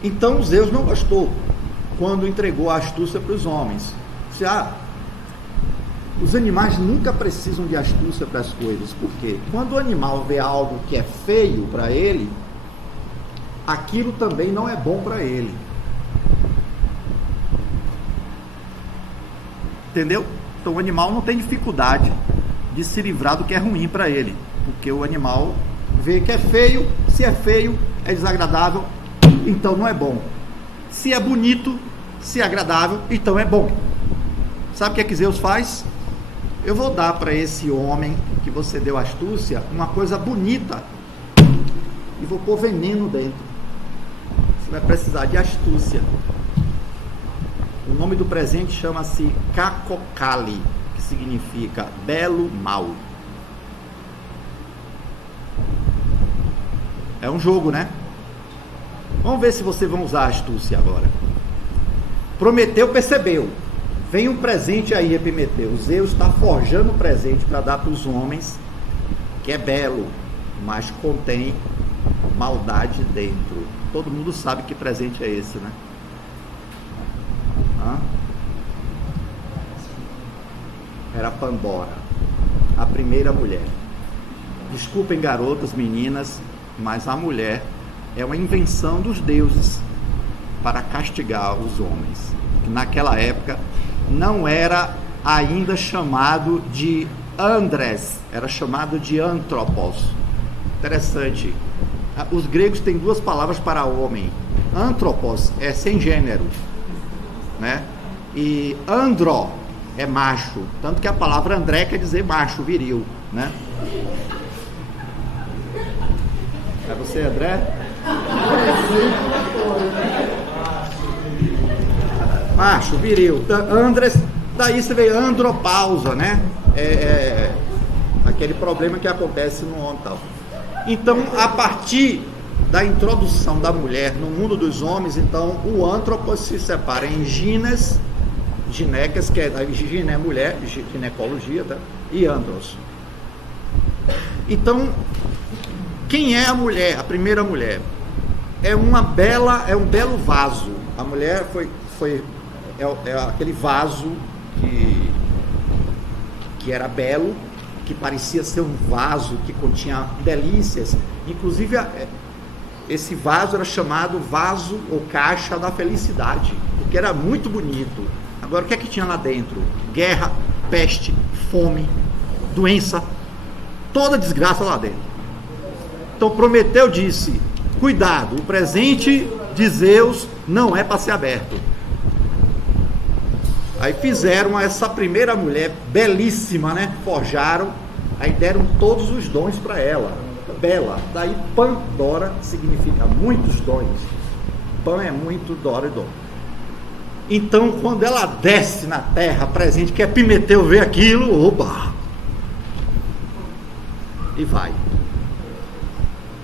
Então Zeus não gostou quando entregou a astúcia para os homens. Os animais nunca precisam de astúcia para as coisas. Por quê? Quando o animal vê algo que é feio para ele, aquilo também não é bom para ele. Entendeu? Então o animal não tem dificuldade de se livrar do que é ruim para ele, porque o animal vê que é feio. Se é feio, é desagradável, então não é bom. Se é bonito, se é agradável, então é bom. Sabe o que Zeus faz? Eu vou dar para esse homem que você deu astúcia uma coisa bonita e vou pôr veneno dentro. Você vai precisar de astúcia. O nome do presente chama-se Cacocali, que significa belo mal. É um jogo, né? Vamos ver se vocês vão usar a astúcia agora. Prometeu, percebeu. Vem um presente aí, Epimeteu. Zeus está forjando um presente para dar para os homens, que é belo, mas contém maldade dentro. Todo mundo sabe que presente é esse, né? Era Pandora, a primeira mulher. Desculpem, garotas, meninas, mas a mulher é uma invenção dos deuses para castigar os homens. Naquela época não era ainda chamado de Andrés, era chamado de Antropos. Interessante. Os gregos têm duas palavras para homem. Antropos é sem gênero, né? E andro é macho, tanto que a palavra André quer dizer macho, viril, né? É você, André? Macho, viril. Andres, daí você vê andropausa, né? Aquele problema que acontece no homem tal. Então, a partir da introdução da mulher no mundo dos homens, então o antropos se separa em gines, ginecas, que é gine é mulher, ginecologia, tá? E andros. Então, quem é a mulher, a primeira mulher? É um belo vaso. A mulher é aquele vaso que era belo, que parecia ser um vaso que continha delícias. Inclusive, esse vaso era chamado vaso ou caixa da felicidade, porque era muito bonito. Agora, o que é que tinha lá dentro? Guerra, peste, fome, doença, toda desgraça lá dentro. Então Prometeu disse: cuidado, o presente de Zeus não é para ser aberto. Aí fizeram essa primeira mulher belíssima, né? Forjaram, aí deram todos os dons para ela. Bela. Daí Pandora significa muitos dons. Pan é muito, Dora e dom. Então, quando ela desce na terra, presente, que Epimeteu vê aquilo, oba! E vai.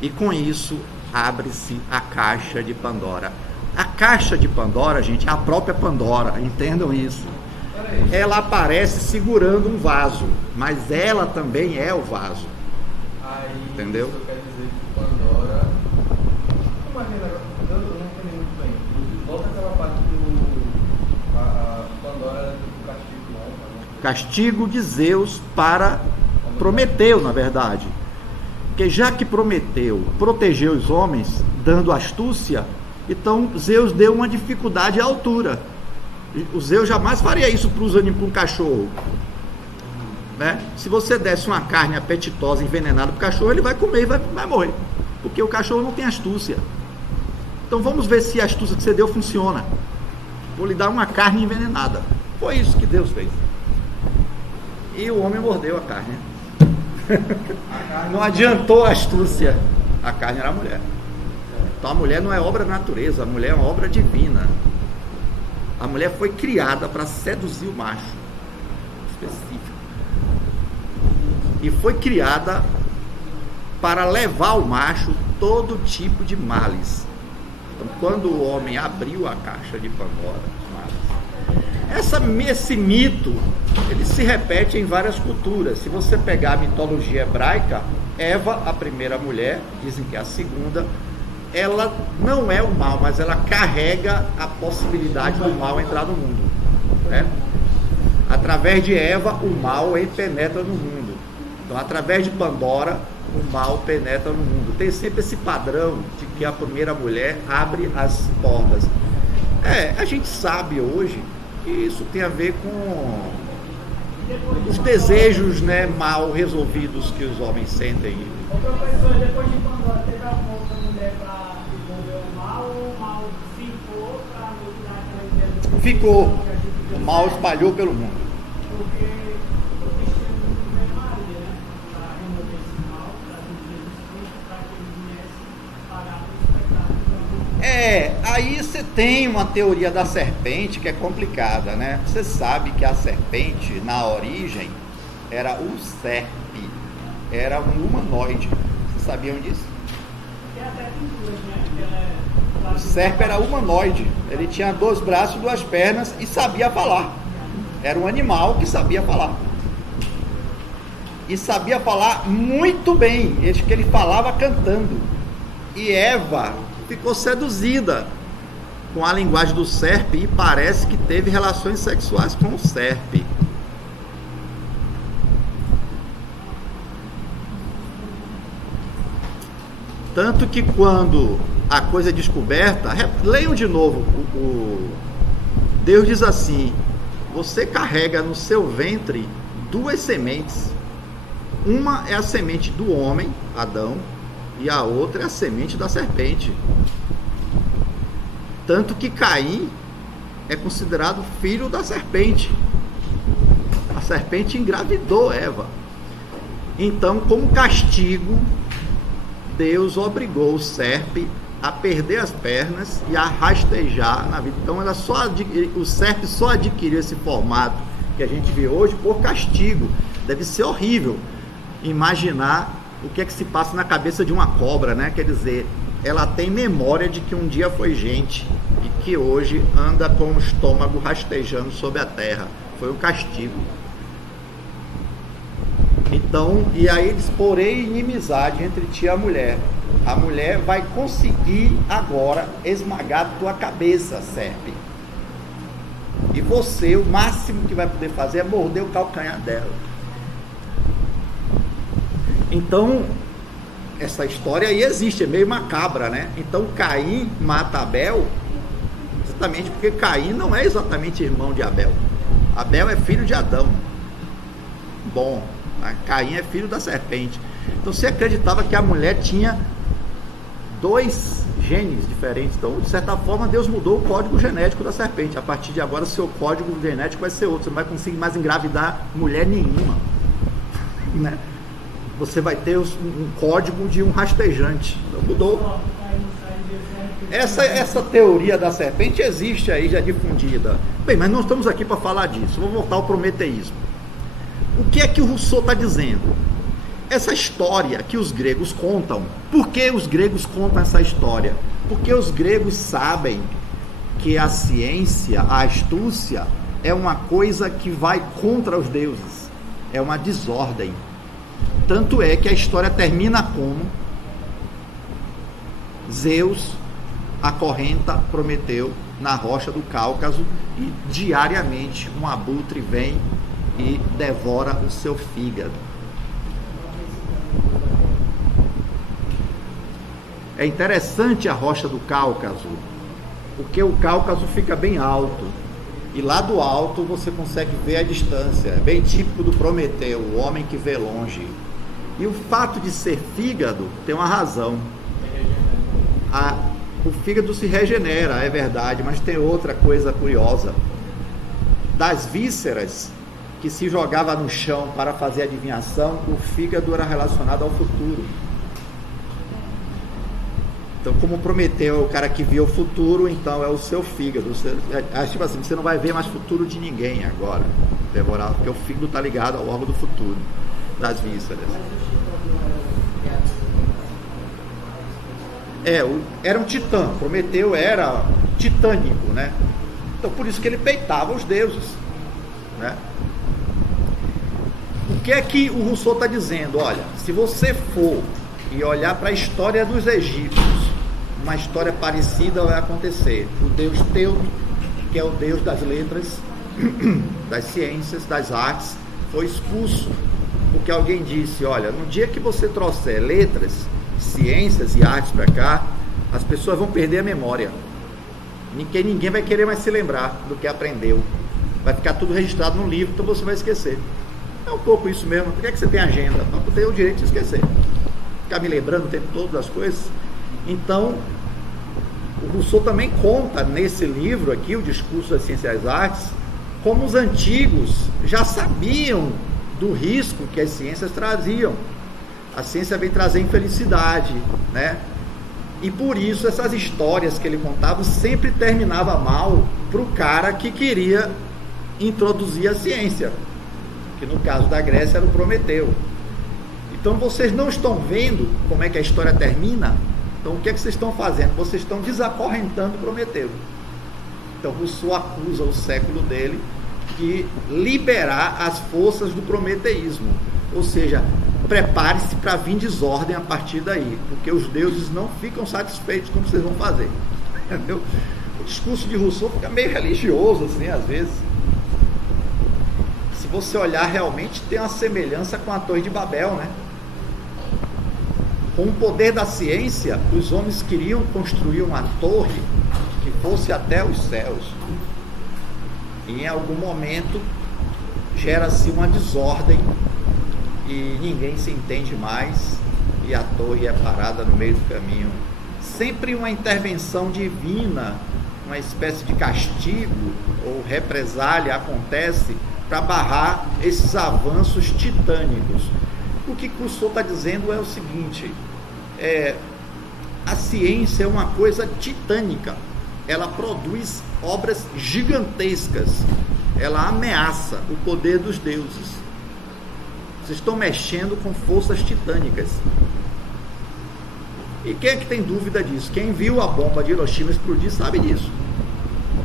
E com isso, abre-se a caixa de Pandora. A caixa de Pandora, gente, é a própria Pandora, entendam isso. Ela aparece segurando um vaso, mas ela também é o vaso. Entendeu? Isso quer dizer que Pandora... Eu não entendi muito bem. Castigo de Zeus para Prometeu, na verdade. Porque já que Prometeu protegeu os homens, dando astúcia, então Zeus deu uma dificuldade à altura. O Zeus jamais faria isso para um cachorro. Né? Se você desse uma carne apetitosa, envenenada para o cachorro, ele vai comer e vai morrer. Porque o cachorro não tem astúcia. Então vamos ver se a astúcia que você deu funciona. Vou lhe dar uma carne envenenada. Foi isso que Deus fez. E o homem mordeu a carne. Não adiantou a astúcia. A carne era a mulher. Então a mulher não é obra da natureza, a mulher é uma obra divina. A mulher foi criada para seduzir o macho específico. E foi criada para levar ao macho todo tipo de males. Então, quando o homem abriu a caixa de Pandora, esse mito, ele se repete em várias culturas. Se você pegar a mitologia hebraica, Eva, a primeira mulher, dizem que é a segunda, ela não é o mal, mas ela carrega a possibilidade do mal entrar no mundo, né? Através de Eva, o mal penetra no mundo. Então, através de Pandora, o mal penetra no mundo. Tem sempre esse padrão de que a primeira mulher abre as portas. A gente sabe hoje que isso tem a ver com os desejos, né, mal resolvidos que os homens sentem. Ô professor, depois de Pandora, teve alguma outra mulher para desenvolver o mal, ou o mal ficou para mudar aquela ideia? Ficou. O mal espalhou pelo mundo. Porque o cristianismo veio Maria, né? Para remover esse mal, para Jesus Cristo, para que ele viesse pagar pelos pecados. Aí você tem uma teoria da serpente que é complicada, né? Você sabe que a serpente, na origem, era o serpe, era um humanoide. Vocês sabiam disso? Tem até pinturas, né? O serpe era humanoide, ele tinha 2 braços, 2 pernas e sabia falar. Era um animal que sabia falar. E sabia falar muito bem, que ele falava cantando. E Eva ficou seduzida com a linguagem do serpe e parece que teve relações sexuais com o serpe. Tanto que quando a coisa é descoberta, leiam de novo, Deus diz assim: você carrega no seu ventre 2 sementes. Uma é a semente do homem, Adão, e a outra é a semente da serpente. Tanto que Caim é considerado filho da serpente. A serpente engravidou Eva. Então, como castigo, Deus obrigou o serpe a perder as pernas e a rastejar na vida. Então, o serpe só adquiriu esse formato que a gente vê hoje por castigo. Deve ser horrível imaginar o que é que se passa na cabeça de uma cobra, né? Quer dizer, ela tem memória de que um dia foi gente e que hoje anda com o estômago rastejando sobre a terra. Foi um castigo. Então, e aí eles porém inimizade entre ti e a mulher. A mulher vai conseguir agora esmagar tua cabeça, serpe. E você, o máximo que vai poder fazer é morder o calcanhar dela. Então, essa história aí existe, é meio macabra, né? Então Caim mata Abel exatamente porque Caim não é exatamente irmão de Abel. Abel é filho de Adão. Bom, Caim é filho da serpente. Então se acreditava que a mulher tinha 2 genes diferentes. Então, de certa forma, Deus mudou o código genético da serpente. A partir de agora, seu código genético vai ser outro. Você não vai conseguir mais engravidar mulher nenhuma, né? Você vai ter um código de um rastejante. Então, mudou. Essa teoria da serpente existe aí, já difundida. Bem, mas não estamos aqui para falar disso. Vou voltar ao prometeísmo. O que é que o Rousseau está dizendo? Essa história que os gregos contam. Por que os gregos contam essa história? Porque os gregos sabem que a ciência, a astúcia, é uma coisa que vai contra os deuses. É uma desordem. Tanto é que a história termina como Zeus acorrenta Prometeu na rocha do Cáucaso e diariamente um abutre vem e devora o seu fígado. É interessante a rocha do Cáucaso, porque o Cáucaso fica bem alto e lá do alto você consegue ver a distância. É bem típico do Prometeu, o homem que vê longe. E o fato de ser fígado tem uma razão. O fígado se regenera, é verdade, mas tem outra coisa curiosa. Das vísceras que se jogava no chão para fazer adivinhação, o fígado era relacionado ao futuro. Então, como Prometeu é o cara que via o futuro, então é o seu fígado. Tipo assim, você não vai ver mais futuro de ninguém agora, devorar, porque o fígado está ligado ao órgão do futuro, das vísceras. Era um titã. Prometeu era titânico, né? Então, por isso que ele peitava os deuses, né? O que é que o Rousseau está dizendo? Olha, se você for e olhar para a história dos egípcios, uma história parecida vai acontecer. O deus Teuto, que é o deus das letras, das ciências, das artes, foi expulso, porque alguém disse, olha, no dia que você trouxer letras, ciências e artes para cá, as pessoas vão perder a memória. Ninguém vai querer mais se lembrar do que aprendeu. Vai ficar tudo registrado no livro, então você vai esquecer. É um pouco isso mesmo. Por que é que você tem agenda? Para ter o direito de esquecer. Ficar me lembrando o tempo todo das coisas. Então, o Rousseau também conta nesse livro aqui, o Discurso das Ciências e das Artes, como os antigos já sabiam do risco que as ciências traziam. A ciência vem trazer infelicidade, né? E por isso essas histórias que ele contava sempre terminava mal para o cara que queria introduzir a ciência, que no caso da Grécia era o Prometeu. Então vocês não estão vendo como é que a história termina? Então o que é que vocês estão fazendo? Vocês estão desacorrentando Prometeu. Então Rousseau acusa o século dele de liberar as forças do prometeísmo, ou seja, prepare-se para vir desordem a partir daí, porque os deuses não ficam satisfeitos com o que vocês vão fazer, entendeu? O discurso de Rousseau fica meio religioso assim, às vezes. Se você olhar, realmente tem uma semelhança com a Torre de Babel, né? Com o poder da ciência, os homens queriam construir uma torre que fosse até os céus. E em algum momento gera-se uma desordem e ninguém se entende mais e a torre é parada no meio do caminho. Sempre uma intervenção divina, uma espécie de castigo ou represália acontece para barrar esses avanços titânicos. O que Rousseau está dizendo é o seguinte: a ciência é uma coisa titânica, ela produz obras gigantescas, ela ameaça o poder dos deuses. Vocês estão mexendo com forças titânicas. E quem é que tem dúvida disso? Quem viu a bomba de Hiroshima explodir sabe disso,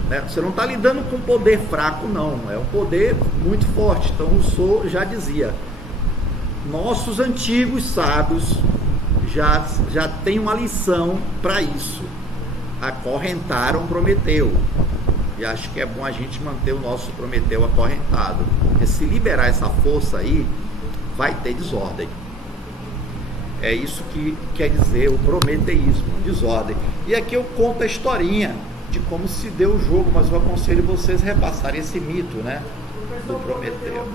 né? Você não está lidando com poder fraco, não, é um poder muito forte. Então Rousseau já dizia, nossos antigos sábios já têm uma lição para isso, acorrentaram Prometeu, e acho que é bom a gente manter o nosso Prometeu acorrentado, porque se liberar essa força aí, vai ter desordem. É isso que quer dizer o prometeísmo, desordem. E aqui eu conto a historinha de como se deu o jogo, mas eu aconselho vocês a repassarem esse mito, né, do Prometeu.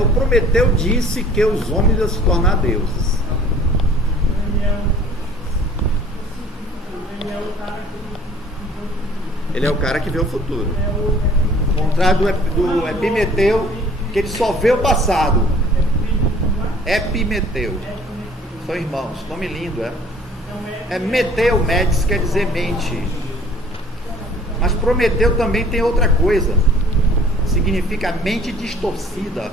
O Prometeu disse que os homens iam se tornar deuses. Ele é o cara que vê o futuro. Ao contrário do Epimeteu, que ele só vê o passado. Epimeteu. São irmãos, nome lindo, Meteu, medes, quer dizer mente. Mas Prometeu também tem outra coisa. Significa mente distorcida.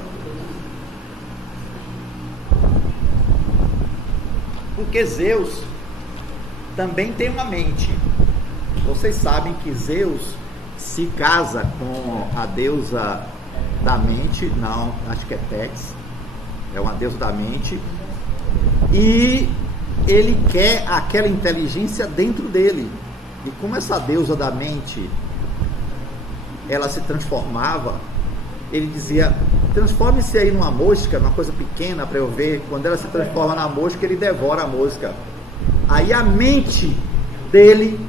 Porque Zeus também tem uma mente. Vocês sabem que Zeus se casa com a deusa da mente, não, acho que é Tétis, é uma deusa da mente, e ele quer aquela inteligência dentro dele. E como essa deusa da mente, ela se transformava, ele dizia: transforme-se aí numa mosca, numa coisa pequena para eu ver. Quando ela se transforma na mosca, ele devora a mosca. Aí a mente dele,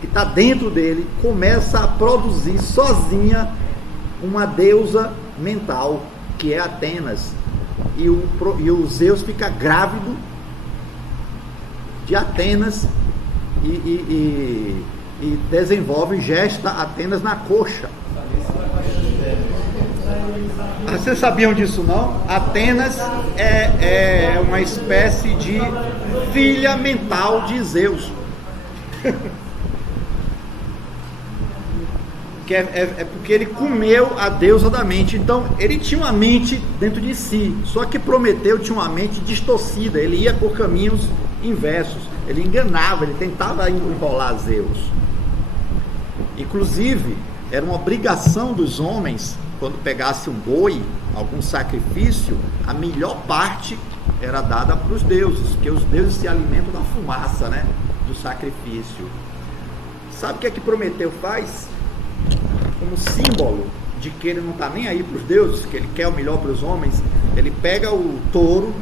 que está dentro dele, começa a produzir sozinha uma deusa mental, que é Atenas. E o Zeus fica grávido de Atenas e desenvolve, gesta Atenas na coxa. Vocês sabiam disso, não? Atenas é uma espécie de filha mental de Zeus. Que é porque ele comeu a deusa da mente. Então ele tinha uma mente dentro de si, só que Prometeu tinha uma mente distorcida. Ele ia por caminhos inversos, ele enganava, ele tentava enrolar Zeus. Inclusive era uma obrigação dos homens, quando pegasse um boi, algum sacrifício, a melhor parte era dada para os deuses, porque os deuses se alimentam da fumaça, né, do sacrifício. Sabe o que Prometeu faz? Como símbolo de que ele não está nem aí para os deuses, que ele quer o melhor para os homens, ele pega o touro,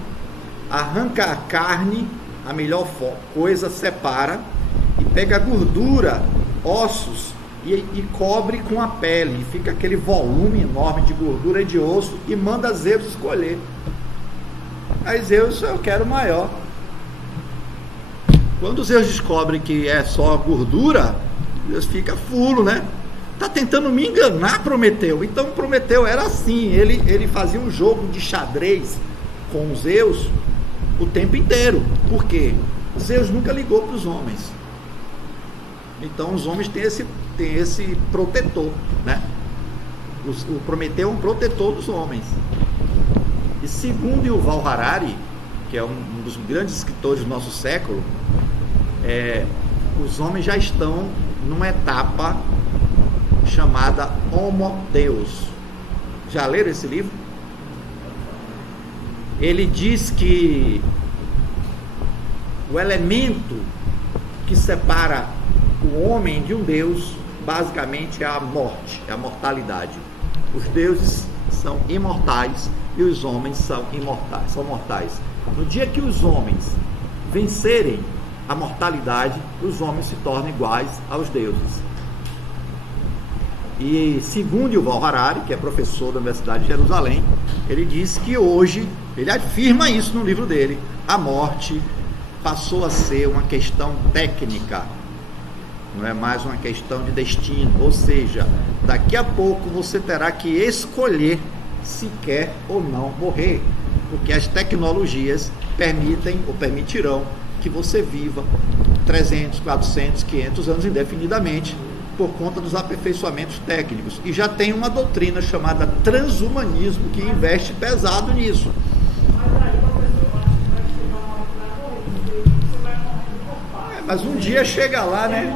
arranca a carne, a melhor coisa, separa, e pega a gordura, ossos, e cobre com a pele, e fica aquele volume enorme de gordura e de osso, e manda Zeus escolher. Aí Zeus: eu quero o maior. Quando Zeus descobre que é só gordura, Zeus fica fulo, né? Tá tentando me enganar, Prometeu. Então Prometeu era assim, ele fazia um jogo de xadrez com Zeus o tempo inteiro. Por quê? Zeus nunca ligou para os homens. Então os homens têm esse protetor, né? O Prometeu é um protetor dos homens. E segundo Yuval Harari, que é um dos grandes escritores do nosso século, os homens já estão numa etapa chamada Homo Deus. Já leram esse livro? Ele diz que o elemento que separa o homem de um Deus basicamente é a morte, é a mortalidade. Os deuses são imortais e os homens são imortais, são mortais. No dia que os homens vencerem a mortalidade, os homens se tornam iguais aos deuses. E segundo Yuval Harari, que é professor da Universidade de Jerusalém, ele diz que hoje, ele afirma isso no livro dele, a morte passou a ser uma questão técnica, não é mais uma questão de destino. Ou seja, daqui a pouco você terá que escolher se quer ou não morrer, porque as tecnologias permitem ou permitirão que você viva 300, 400, 500 anos indefinidamente, por conta dos aperfeiçoamentos técnicos. E já tem uma doutrina chamada transhumanismo que investe pesado nisso. Mas um dia chega lá, né?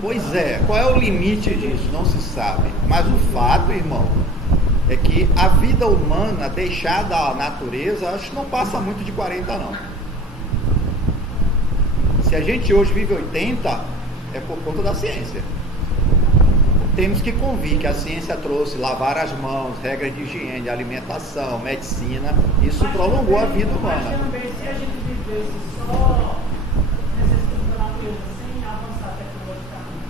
Pois é, qual é o limite disso? Não se sabe. Mas o fato, irmão, é que a vida humana deixada à natureza, acho que não passa muito de 40 não. Se a gente hoje vive 80, é por conta da ciência. Temos que convir que a ciência trouxe lavar as mãos, regras de higiene, alimentação, medicina, isso prolongou a vida humana. Mas também, se a gente vivesse só necessitando da natureza, sem avançar tecnologicamente,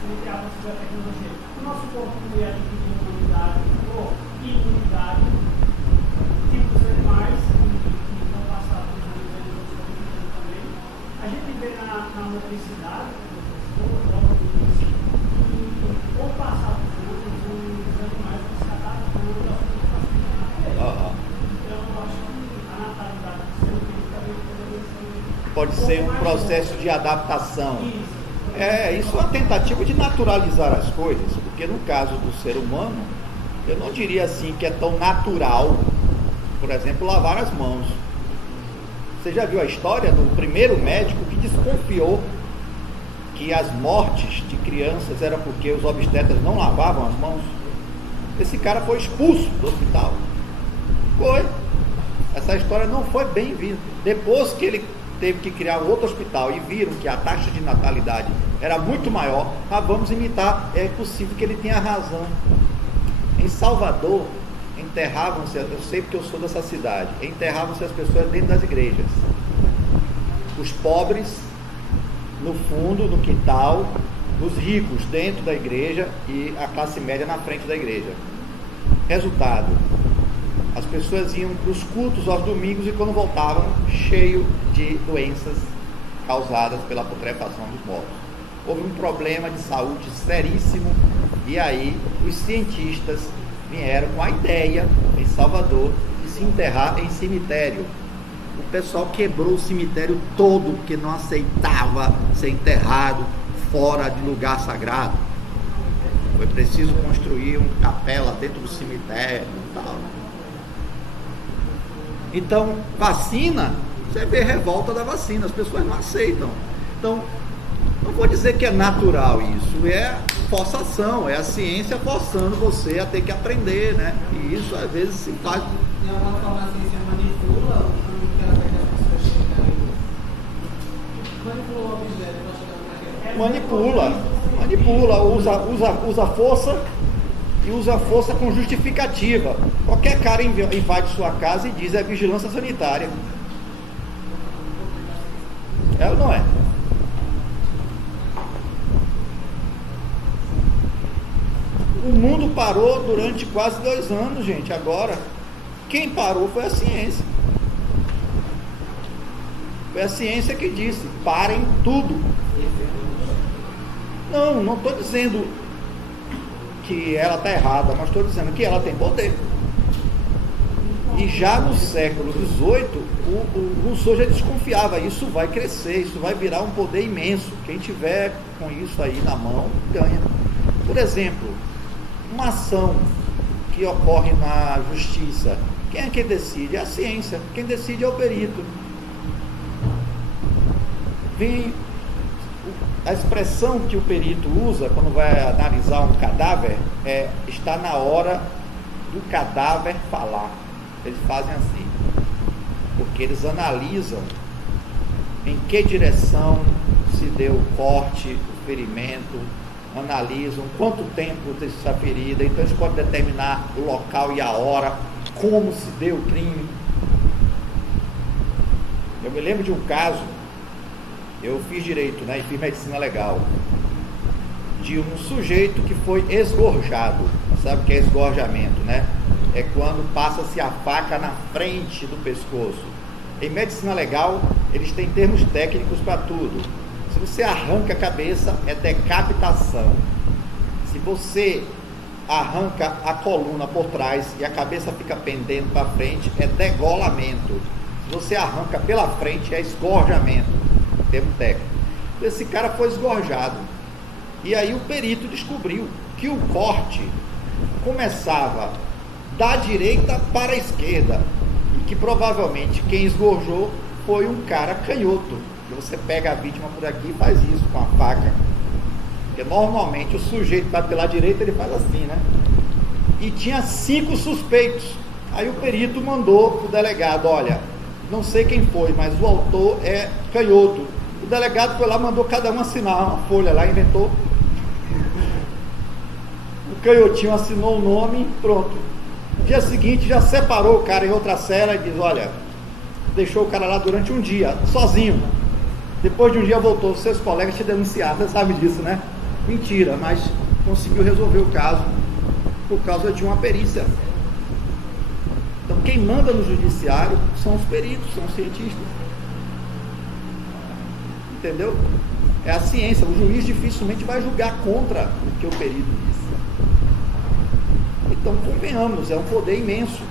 sem avançar da tecnologia, o nosso corpo não ia adquirir imunidade ou imunidade, tipo os animais, que vão passar por isso também. A gente vê na motricidade, ou passar por os animais vão se adaptando da então eu acho que a natalidade do ser humano pode ser um processo de adaptação. Isso é uma tentativa de naturalizar as coisas, porque no caso do ser humano, eu não diria assim que é tão natural, por exemplo, lavar as mãos. Você já viu a história do primeiro médico que desconfiou que as mortes de crianças eram porque os obstetras não lavavam as mãos. Esse cara foi expulso do hospital. Foi. Essa história não foi bem vista. Depois que ele teve que criar um outro hospital e viram que a taxa de natalidade era muito maior, vamos imitar, é possível que ele tenha razão. Em Salvador, enterravam-se, eu sei porque eu sou dessa cidade, enterravam-se as pessoas dentro das igrejas. Os pobres no fundo, no quintal, os ricos dentro da igreja e a classe média na frente da igreja. Resultado: as pessoas iam para os cultos aos domingos e quando voltavam, cheio de doenças causadas pela putrefação dos mortos. Houve um problema de saúde seríssimo e aí os cientistas vieram com a ideia, em Salvador, de se enterrar em cemitério. O pessoal quebrou o cemitério todo porque não aceitava ser enterrado fora de lugar sagrado. Foi preciso construir uma capela dentro do cemitério e tal. Então, vacina, você vê revolta da vacina, as pessoas não aceitam. Então, não vou dizer que é natural isso, é forçação, é a ciência forçando você a ter que aprender, né? E isso às vezes se faz. De alguma forma a ciência manipula o que ela quer que as pessoas chegarem. Manipula o objeto para chegar naquele. Manipula, usa força e usa força com justificativa. Qualquer cara invade sua casa e diz é vigilância sanitária. É ou não é? O mundo parou durante quase 2 anos, gente. Agora, quem parou foi a ciência. Foi a ciência que disse: parem tudo. Não estou dizendo que ela está errada, mas estou dizendo que ela tem poder. E já no século XVIII, o Rousseau já desconfiava: isso vai crescer, isso vai virar um poder imenso. Quem tiver com isso aí na mão, ganha. Por exemplo, uma ação que ocorre na justiça, quem é que decide? É a ciência. Quem decide é o perito. Vem a expressão que o perito usa quando vai analisar um cadáver é: está na hora do cadáver falar. Eles fazem assim, porque eles analisam em que direção se deu o corte, o ferimento, analisam quanto tempo teve essa ferida, então eles podem determinar o local e a hora, como se deu o crime. Eu me lembro de um caso, eu fiz direito, né, e fiz medicina legal, de um sujeito que foi esgorjado. Sabe o que é esgorjamento, né? É quando passa-se a faca na frente do pescoço. Em medicina legal, eles têm termos técnicos para tudo. Se você arranca a cabeça, é decapitação. Se você arranca a coluna por trás e a cabeça fica pendendo para frente, é degolamento. Se você arranca pela frente, é esgorjamento, termo técnico. Esse cara foi esgorjado. E aí o perito descobriu que o corte começava da direita para a esquerda e que provavelmente quem esgorjou foi um cara canhoto. Você pega a vítima por aqui e faz isso com a faca, porque normalmente o sujeito vai pela direita, ele faz assim, né? E tinha 5 suspeitos. Aí o perito mandou o delegado: olha, não sei quem foi, mas o autor é canhoto. O delegado foi lá, mandou cada um assinar uma folha lá, inventou. O canhotinho assinou o nome, pronto. No dia seguinte já separou o cara em outra cela e diz: olha, deixou o cara lá durante um dia, sozinho. Depois de um dia voltou, seus colegas te denunciaram, você sabe disso, né? Mentira, mas conseguiu resolver o caso por causa de uma perícia. Então quem manda no judiciário são os peritos, são os cientistas. Entendeu? É a ciência. O juiz dificilmente vai julgar contra o que o perito disse. Então convenhamos, é um poder imenso.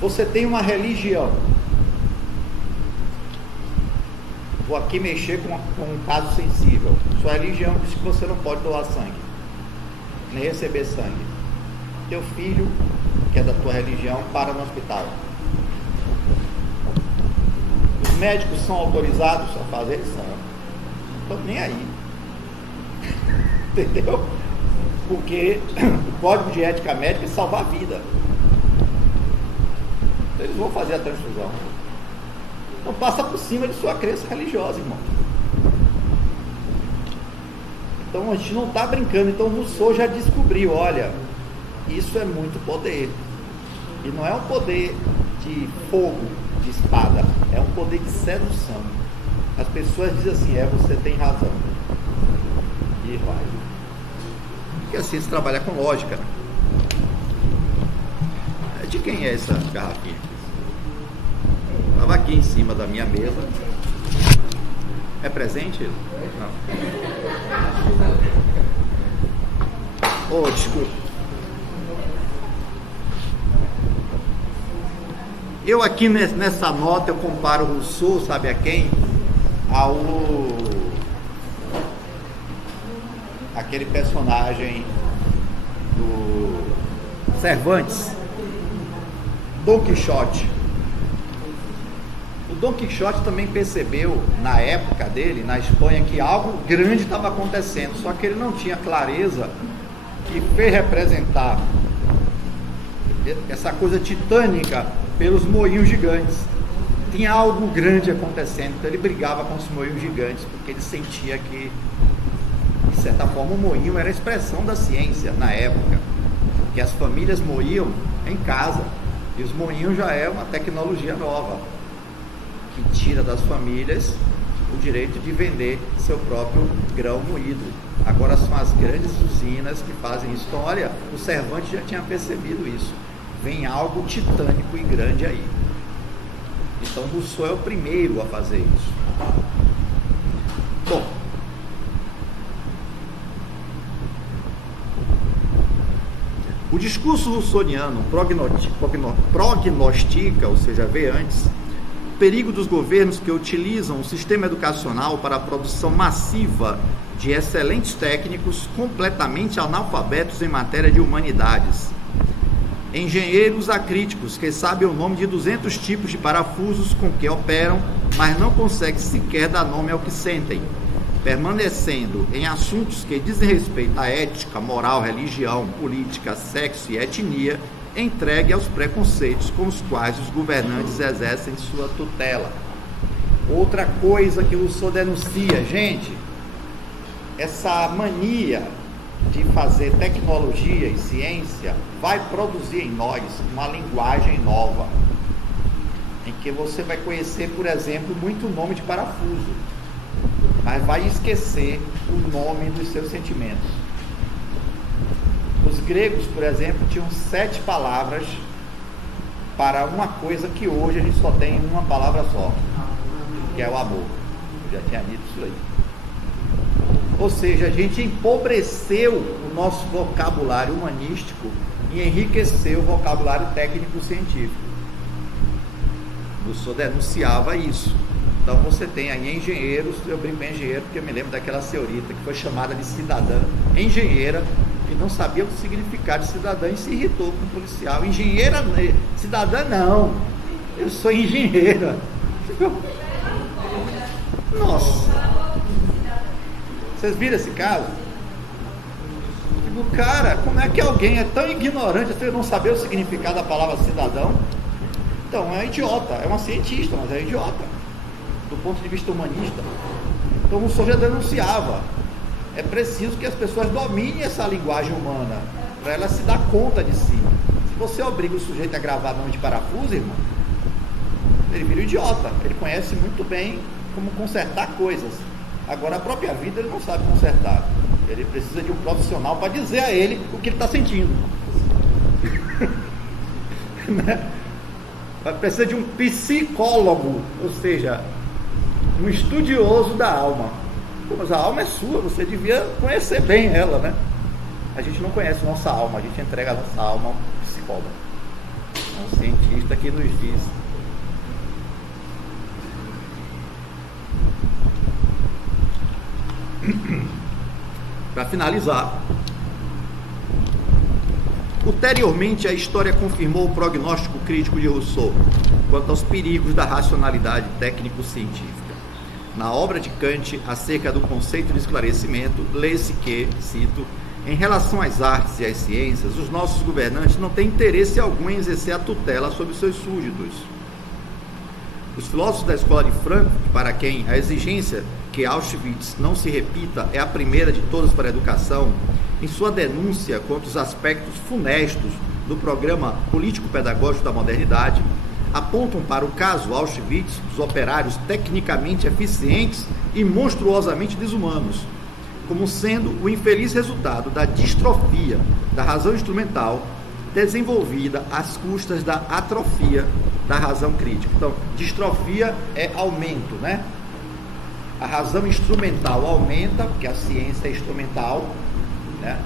Você tem uma religião. Vou aqui mexer com um caso sensível. Sua religião diz que você não pode doar sangue, nem receber sangue. Teu filho, que é da tua religião, para no hospital. Os médicos são autorizados a fazer? São. estão nem aí. Entendeu? Porque o código de ética médica é salvar a vida. Então eles vão fazer a transfusão. Então passa por cima de sua crença religiosa, irmão. Então a gente não está brincando. Então o Rousseau já descobriu, olha, isso é muito poder. E não é um poder de fogo, de espada, é um poder de sedução. As pessoas dizem assim, você tem razão. E vai. Porque assim se trabalha com lógica. Né? De quem é essa garrafinha? Estava aqui em cima da minha mesa. É presente? Não. Oh, desculpa. Eu aqui nessa nota eu comparo o Rousseau, sabe a quem? Aquele personagem do Cervantes, Dom Quixote. O Dom Quixote também percebeu, na época dele, na Espanha, que algo grande estava acontecendo, só que ele não tinha clareza que fez representar essa coisa titânica pelos moinhos gigantes. Tinha algo grande acontecendo, então ele brigava com os moinhos gigantes, porque ele sentia que, de certa forma, o moinho era a expressão da ciência na época, que as famílias moíam em casa, e os moinhos já é uma tecnologia nova, que tira das famílias o direito de vender seu próprio grão moído. Agora são as grandes usinas que fazem isso. Então, olha, o Cervantes já tinha percebido isso. Vem algo titânico e grande aí. Então, Rousseau é o primeiro a fazer isso. Bom, o discurso rousseauiano prognostica, ou seja, vê antes, o perigo dos governos que utilizam o sistema educacional para a produção massiva de excelentes técnicos completamente analfabetos em matéria de humanidades. Engenheiros acríticos que sabem o nome de 200 tipos de parafusos com que operam, mas não conseguem sequer dar nome ao que sentem, permanecendo em assuntos que dizem respeito à ética, moral, religião, política, sexo e etnia, entregue aos preconceitos com os quais os governantes exercem sua tutela. Outra coisa que o Rousseau denuncia, gente, essa mania de fazer tecnologia e ciência vai produzir em nós uma linguagem nova, em que você vai conhecer, por exemplo, muito nome de parafuso, mas vai esquecer o nome dos seus sentimentos. Os gregos, por exemplo, tinham 7 palavras para uma coisa que hoje a gente só tem uma palavra só, que é o amor. Eu já tinha dito isso aí. Ou seja, a gente empobreceu o nosso vocabulário humanístico e enriqueceu o vocabulário técnico-científico. Rousseau denunciava isso. Então você tem aí engenheiros, eu brinco em engenheiro porque eu me lembro daquela senhorita que foi chamada de cidadã, engenheira, que não sabia o significado de cidadã e se irritou com o policial. Engenheira, cidadã não, eu sou engenheira. Nossa, vocês viram esse caso? Digo, cara, como é que alguém é tão ignorante assim, não saber o significado da palavra cidadão? Então é idiota, é uma cientista, mas é idiota do ponto de vista humanista. Então o Rousseau já denunciava, é preciso que as pessoas dominem essa linguagem humana para ela se dar conta de si. Se você obriga o sujeito a gravar nome de parafuso, irmão, ele vira um idiota. Ele conhece muito bem como consertar coisas, agora a própria vida ele não sabe consertar. Ele precisa de um profissional para dizer a ele o que ele está sentindo. Né? Precisa de um psicólogo, ou seja, um estudioso da alma. Pô, mas a alma é sua, você devia conhecer bem ela, né? A gente não conhece nossa alma, a gente entrega a nossa alma a um psicólogo, um cientista que nos diz. Para finalizar, ulteriormente a história confirmou o prognóstico crítico de Rousseau quanto aos perigos da racionalidade técnico-científica. na obra de Kant acerca do conceito de esclarecimento, lê-se que, cito, em relação às artes e às ciências, os nossos governantes não têm interesse algum em exercer a tutela sobre seus súditos. Os filósofos da escola de Frankfurt, para quem a exigência que Auschwitz não se repita é a primeira de todas para a educação, em sua denúncia contra os aspectos funestos do programa político-pedagógico da modernidade, apontam para o caso Auschwitz dos operários tecnicamente eficientes e monstruosamente desumanos, como sendo o infeliz resultado da distrofia da razão instrumental desenvolvida às custas da atrofia da razão crítica. Então, distrofia é aumento, né? A razão instrumental aumenta, porque a ciência é instrumental, né?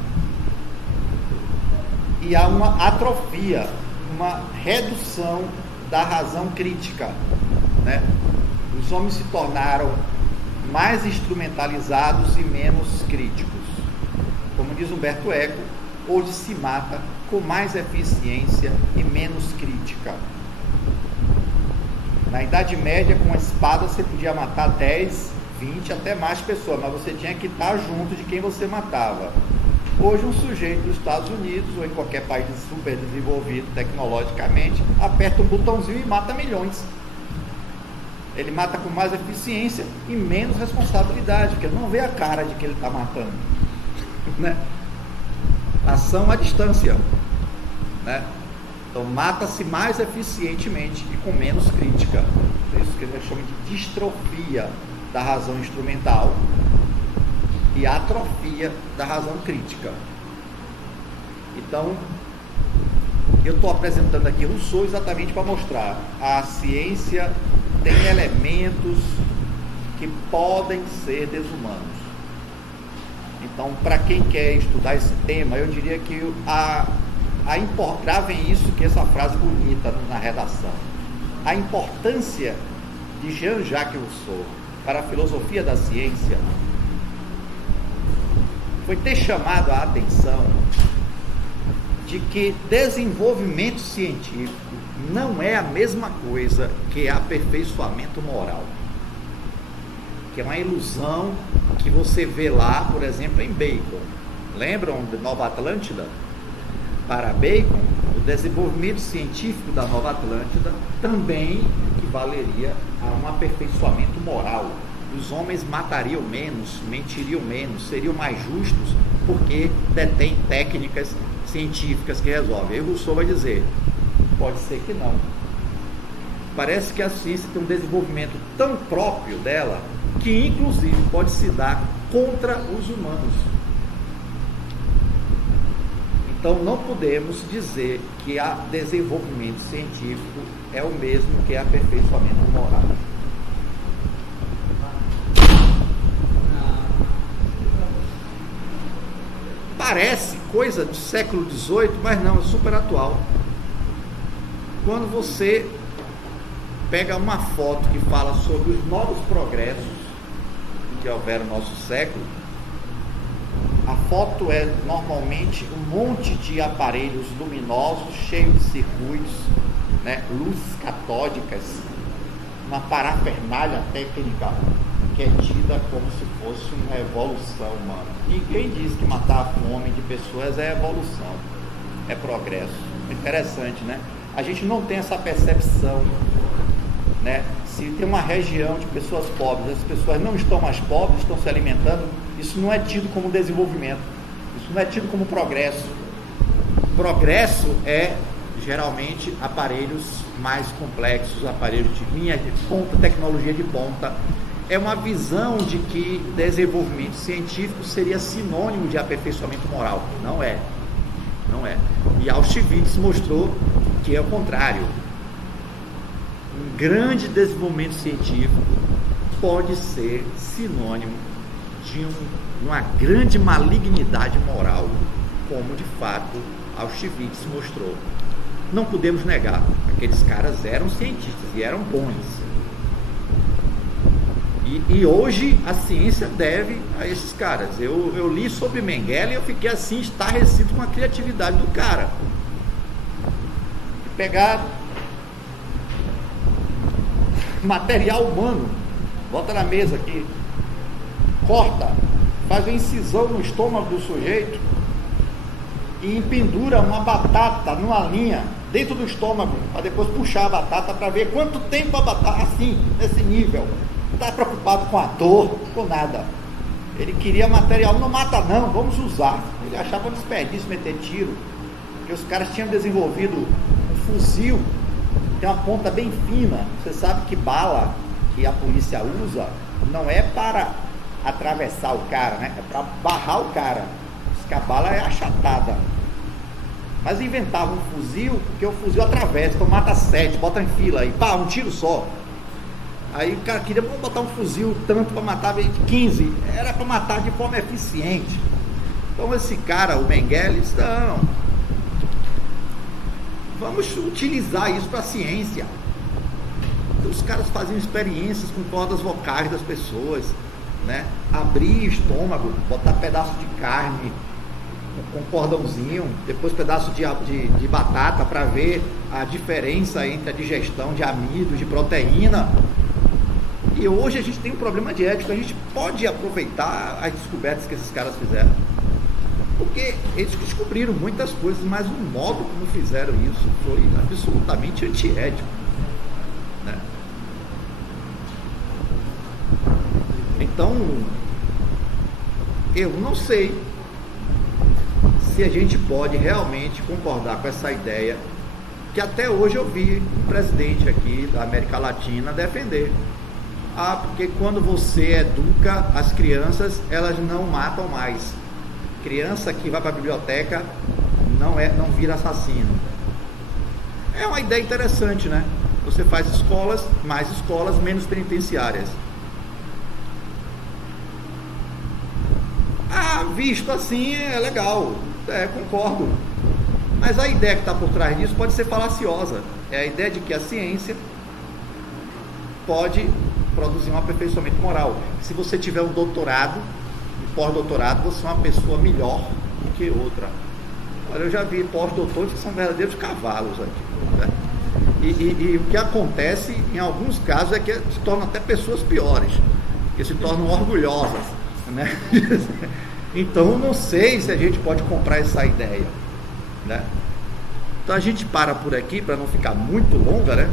E há uma atrofia, uma redução da razão crítica, né? Os homens se tornaram mais instrumentalizados e menos críticos. Como diz Humberto Eco, hoje se mata com mais eficiência e menos crítica. Na Idade Média, com uma espada, você podia matar 10, 20, até mais pessoas, mas você tinha que estar junto de quem você matava. Hoje, um sujeito dos Estados Unidos, ou em qualquer país super desenvolvido tecnologicamente, aperta um botãozinho e mata milhões. Ele mata com mais eficiência e menos responsabilidade, porque ele não vê a cara de que ele está matando, né? Ação à distância, né? Então mata-se mais eficientemente e com menos crítica. Isso que eles chamam de distrofia da razão instrumental e atrofia da razão crítica. Então, eu estou apresentando aqui Rousseau exatamente para mostrar a ciência tem elementos que podem ser desumanos. Então, para quem quer estudar esse tema, eu diria que gravem isso, que essa frase bonita na redação. A importância de Jean-Jacques Rousseau para a filosofia da ciência foi ter chamado a atenção de que desenvolvimento científico não é a mesma coisa que aperfeiçoamento moral, que é uma ilusão que você vê lá, por exemplo, em Bacon. Lembram de Nova Atlântida? Para Bacon, o desenvolvimento científico da Nova Atlântida também equivaleria a um aperfeiçoamento moral. Os homens matariam menos, mentiriam menos, seriam mais justos, porque detêm técnicas científicas que resolvem. Aí Rousseau vai dizer, pode ser que não. Parece que a ciência tem um desenvolvimento tão próprio dela, que inclusive pode se dar contra os humanos. Então não podemos dizer que o desenvolvimento científico é o mesmo que aperfeiçoamento moral. Parece coisa do século XVIII, mas não, é super atual. Quando você pega uma foto que fala sobre os novos progressos que houveram no nosso século, a foto é normalmente um monte de aparelhos luminosos, cheios de circuitos, né, luzes catódicas, uma parafernália técnica que é tida como se fosse uma evolução humana. Ninguém diz que matar a fome de pessoas é evolução, é progresso. Interessante, né? A gente não tem essa percepção, né? Se tem uma região de pessoas pobres, as pessoas não estão mais pobres, estão se alimentando, isso não é tido como desenvolvimento, isso não é tido como progresso. Progresso é geralmente aparelhos mais complexos, aparelhos de linha de ponta, tecnologia de ponta. É uma visão de que desenvolvimento científico seria sinônimo de aperfeiçoamento moral. Não é. Não é. E Auschwitz mostrou que é o contrário. Um grande desenvolvimento científico pode ser sinônimo de uma grande malignidade moral, como de fato Auschwitz mostrou. Não podemos negar, aqueles caras eram cientistas e eram bons. E hoje a ciência deve a esses caras. Eu li sobre Mengele e eu fiquei assim, estarrecido com a criatividade do cara. Pegar material humano, bota na mesa aqui, corta, faz uma incisão no estômago do sujeito e pendura uma batata numa linha dentro do estômago, para depois puxar a batata para ver quanto tempo a batata, assim, nesse nível. Não está preocupado com a dor, com nada. Ele queria material, não mata não, vamos usar. Ele achava um desperdício meter tiro, porque os caras tinham desenvolvido um fuzil, tem uma ponta bem fina. Você sabe que bala que a polícia usa não é para atravessar o cara, né? É para barrar o cara. Porque a bala é achatada. Mas inventavam um fuzil, porque o fuzil atravessa, então mata 7, bota em fila aí, pá, um tiro só. Aí o cara queria botar um fuzil tanto para matar 15, era para matar de forma eficiente. Então esse cara, o Mengele, disse, não, vamos utilizar isso para a ciência. Então, os caras faziam experiências com cordas vocais das pessoas, né? Abrir o estômago, botar pedaço de carne com cordãozinho, depois pedaço de batata para ver a diferença entre a digestão de amido, de proteína. E hoje a gente tem um problema de ética, a gente pode aproveitar as descobertas que esses caras fizeram, porque eles descobriram muitas coisas, mas o modo como fizeram isso foi absolutamente antiético, né? Então, eu não sei se a gente pode realmente concordar com essa ideia que até hoje eu vi um presidente aqui da América Latina defender. Porque quando você educa as crianças, elas não matam mais. Criança que vai para a biblioteca não vira assassino. É uma ideia interessante, né? Você faz escolas, mais escolas, menos penitenciárias. Visto assim é legal, concordo. Mas a ideia que está por trás disso pode ser falaciosa. É a ideia de que a ciência pode produzir um aperfeiçoamento moral. Se você tiver um doutorado, um pós-doutorado, você é uma pessoa melhor do que outra. Olha, eu já vi pós-doutores que são verdadeiros cavalos aqui, né? E o que acontece em alguns casos é que se tornam até pessoas piores, que se tornam orgulhosas, né? Então não sei se a gente pode comprar essa ideia, né? Então a gente para por aqui para não ficar muito longa, né?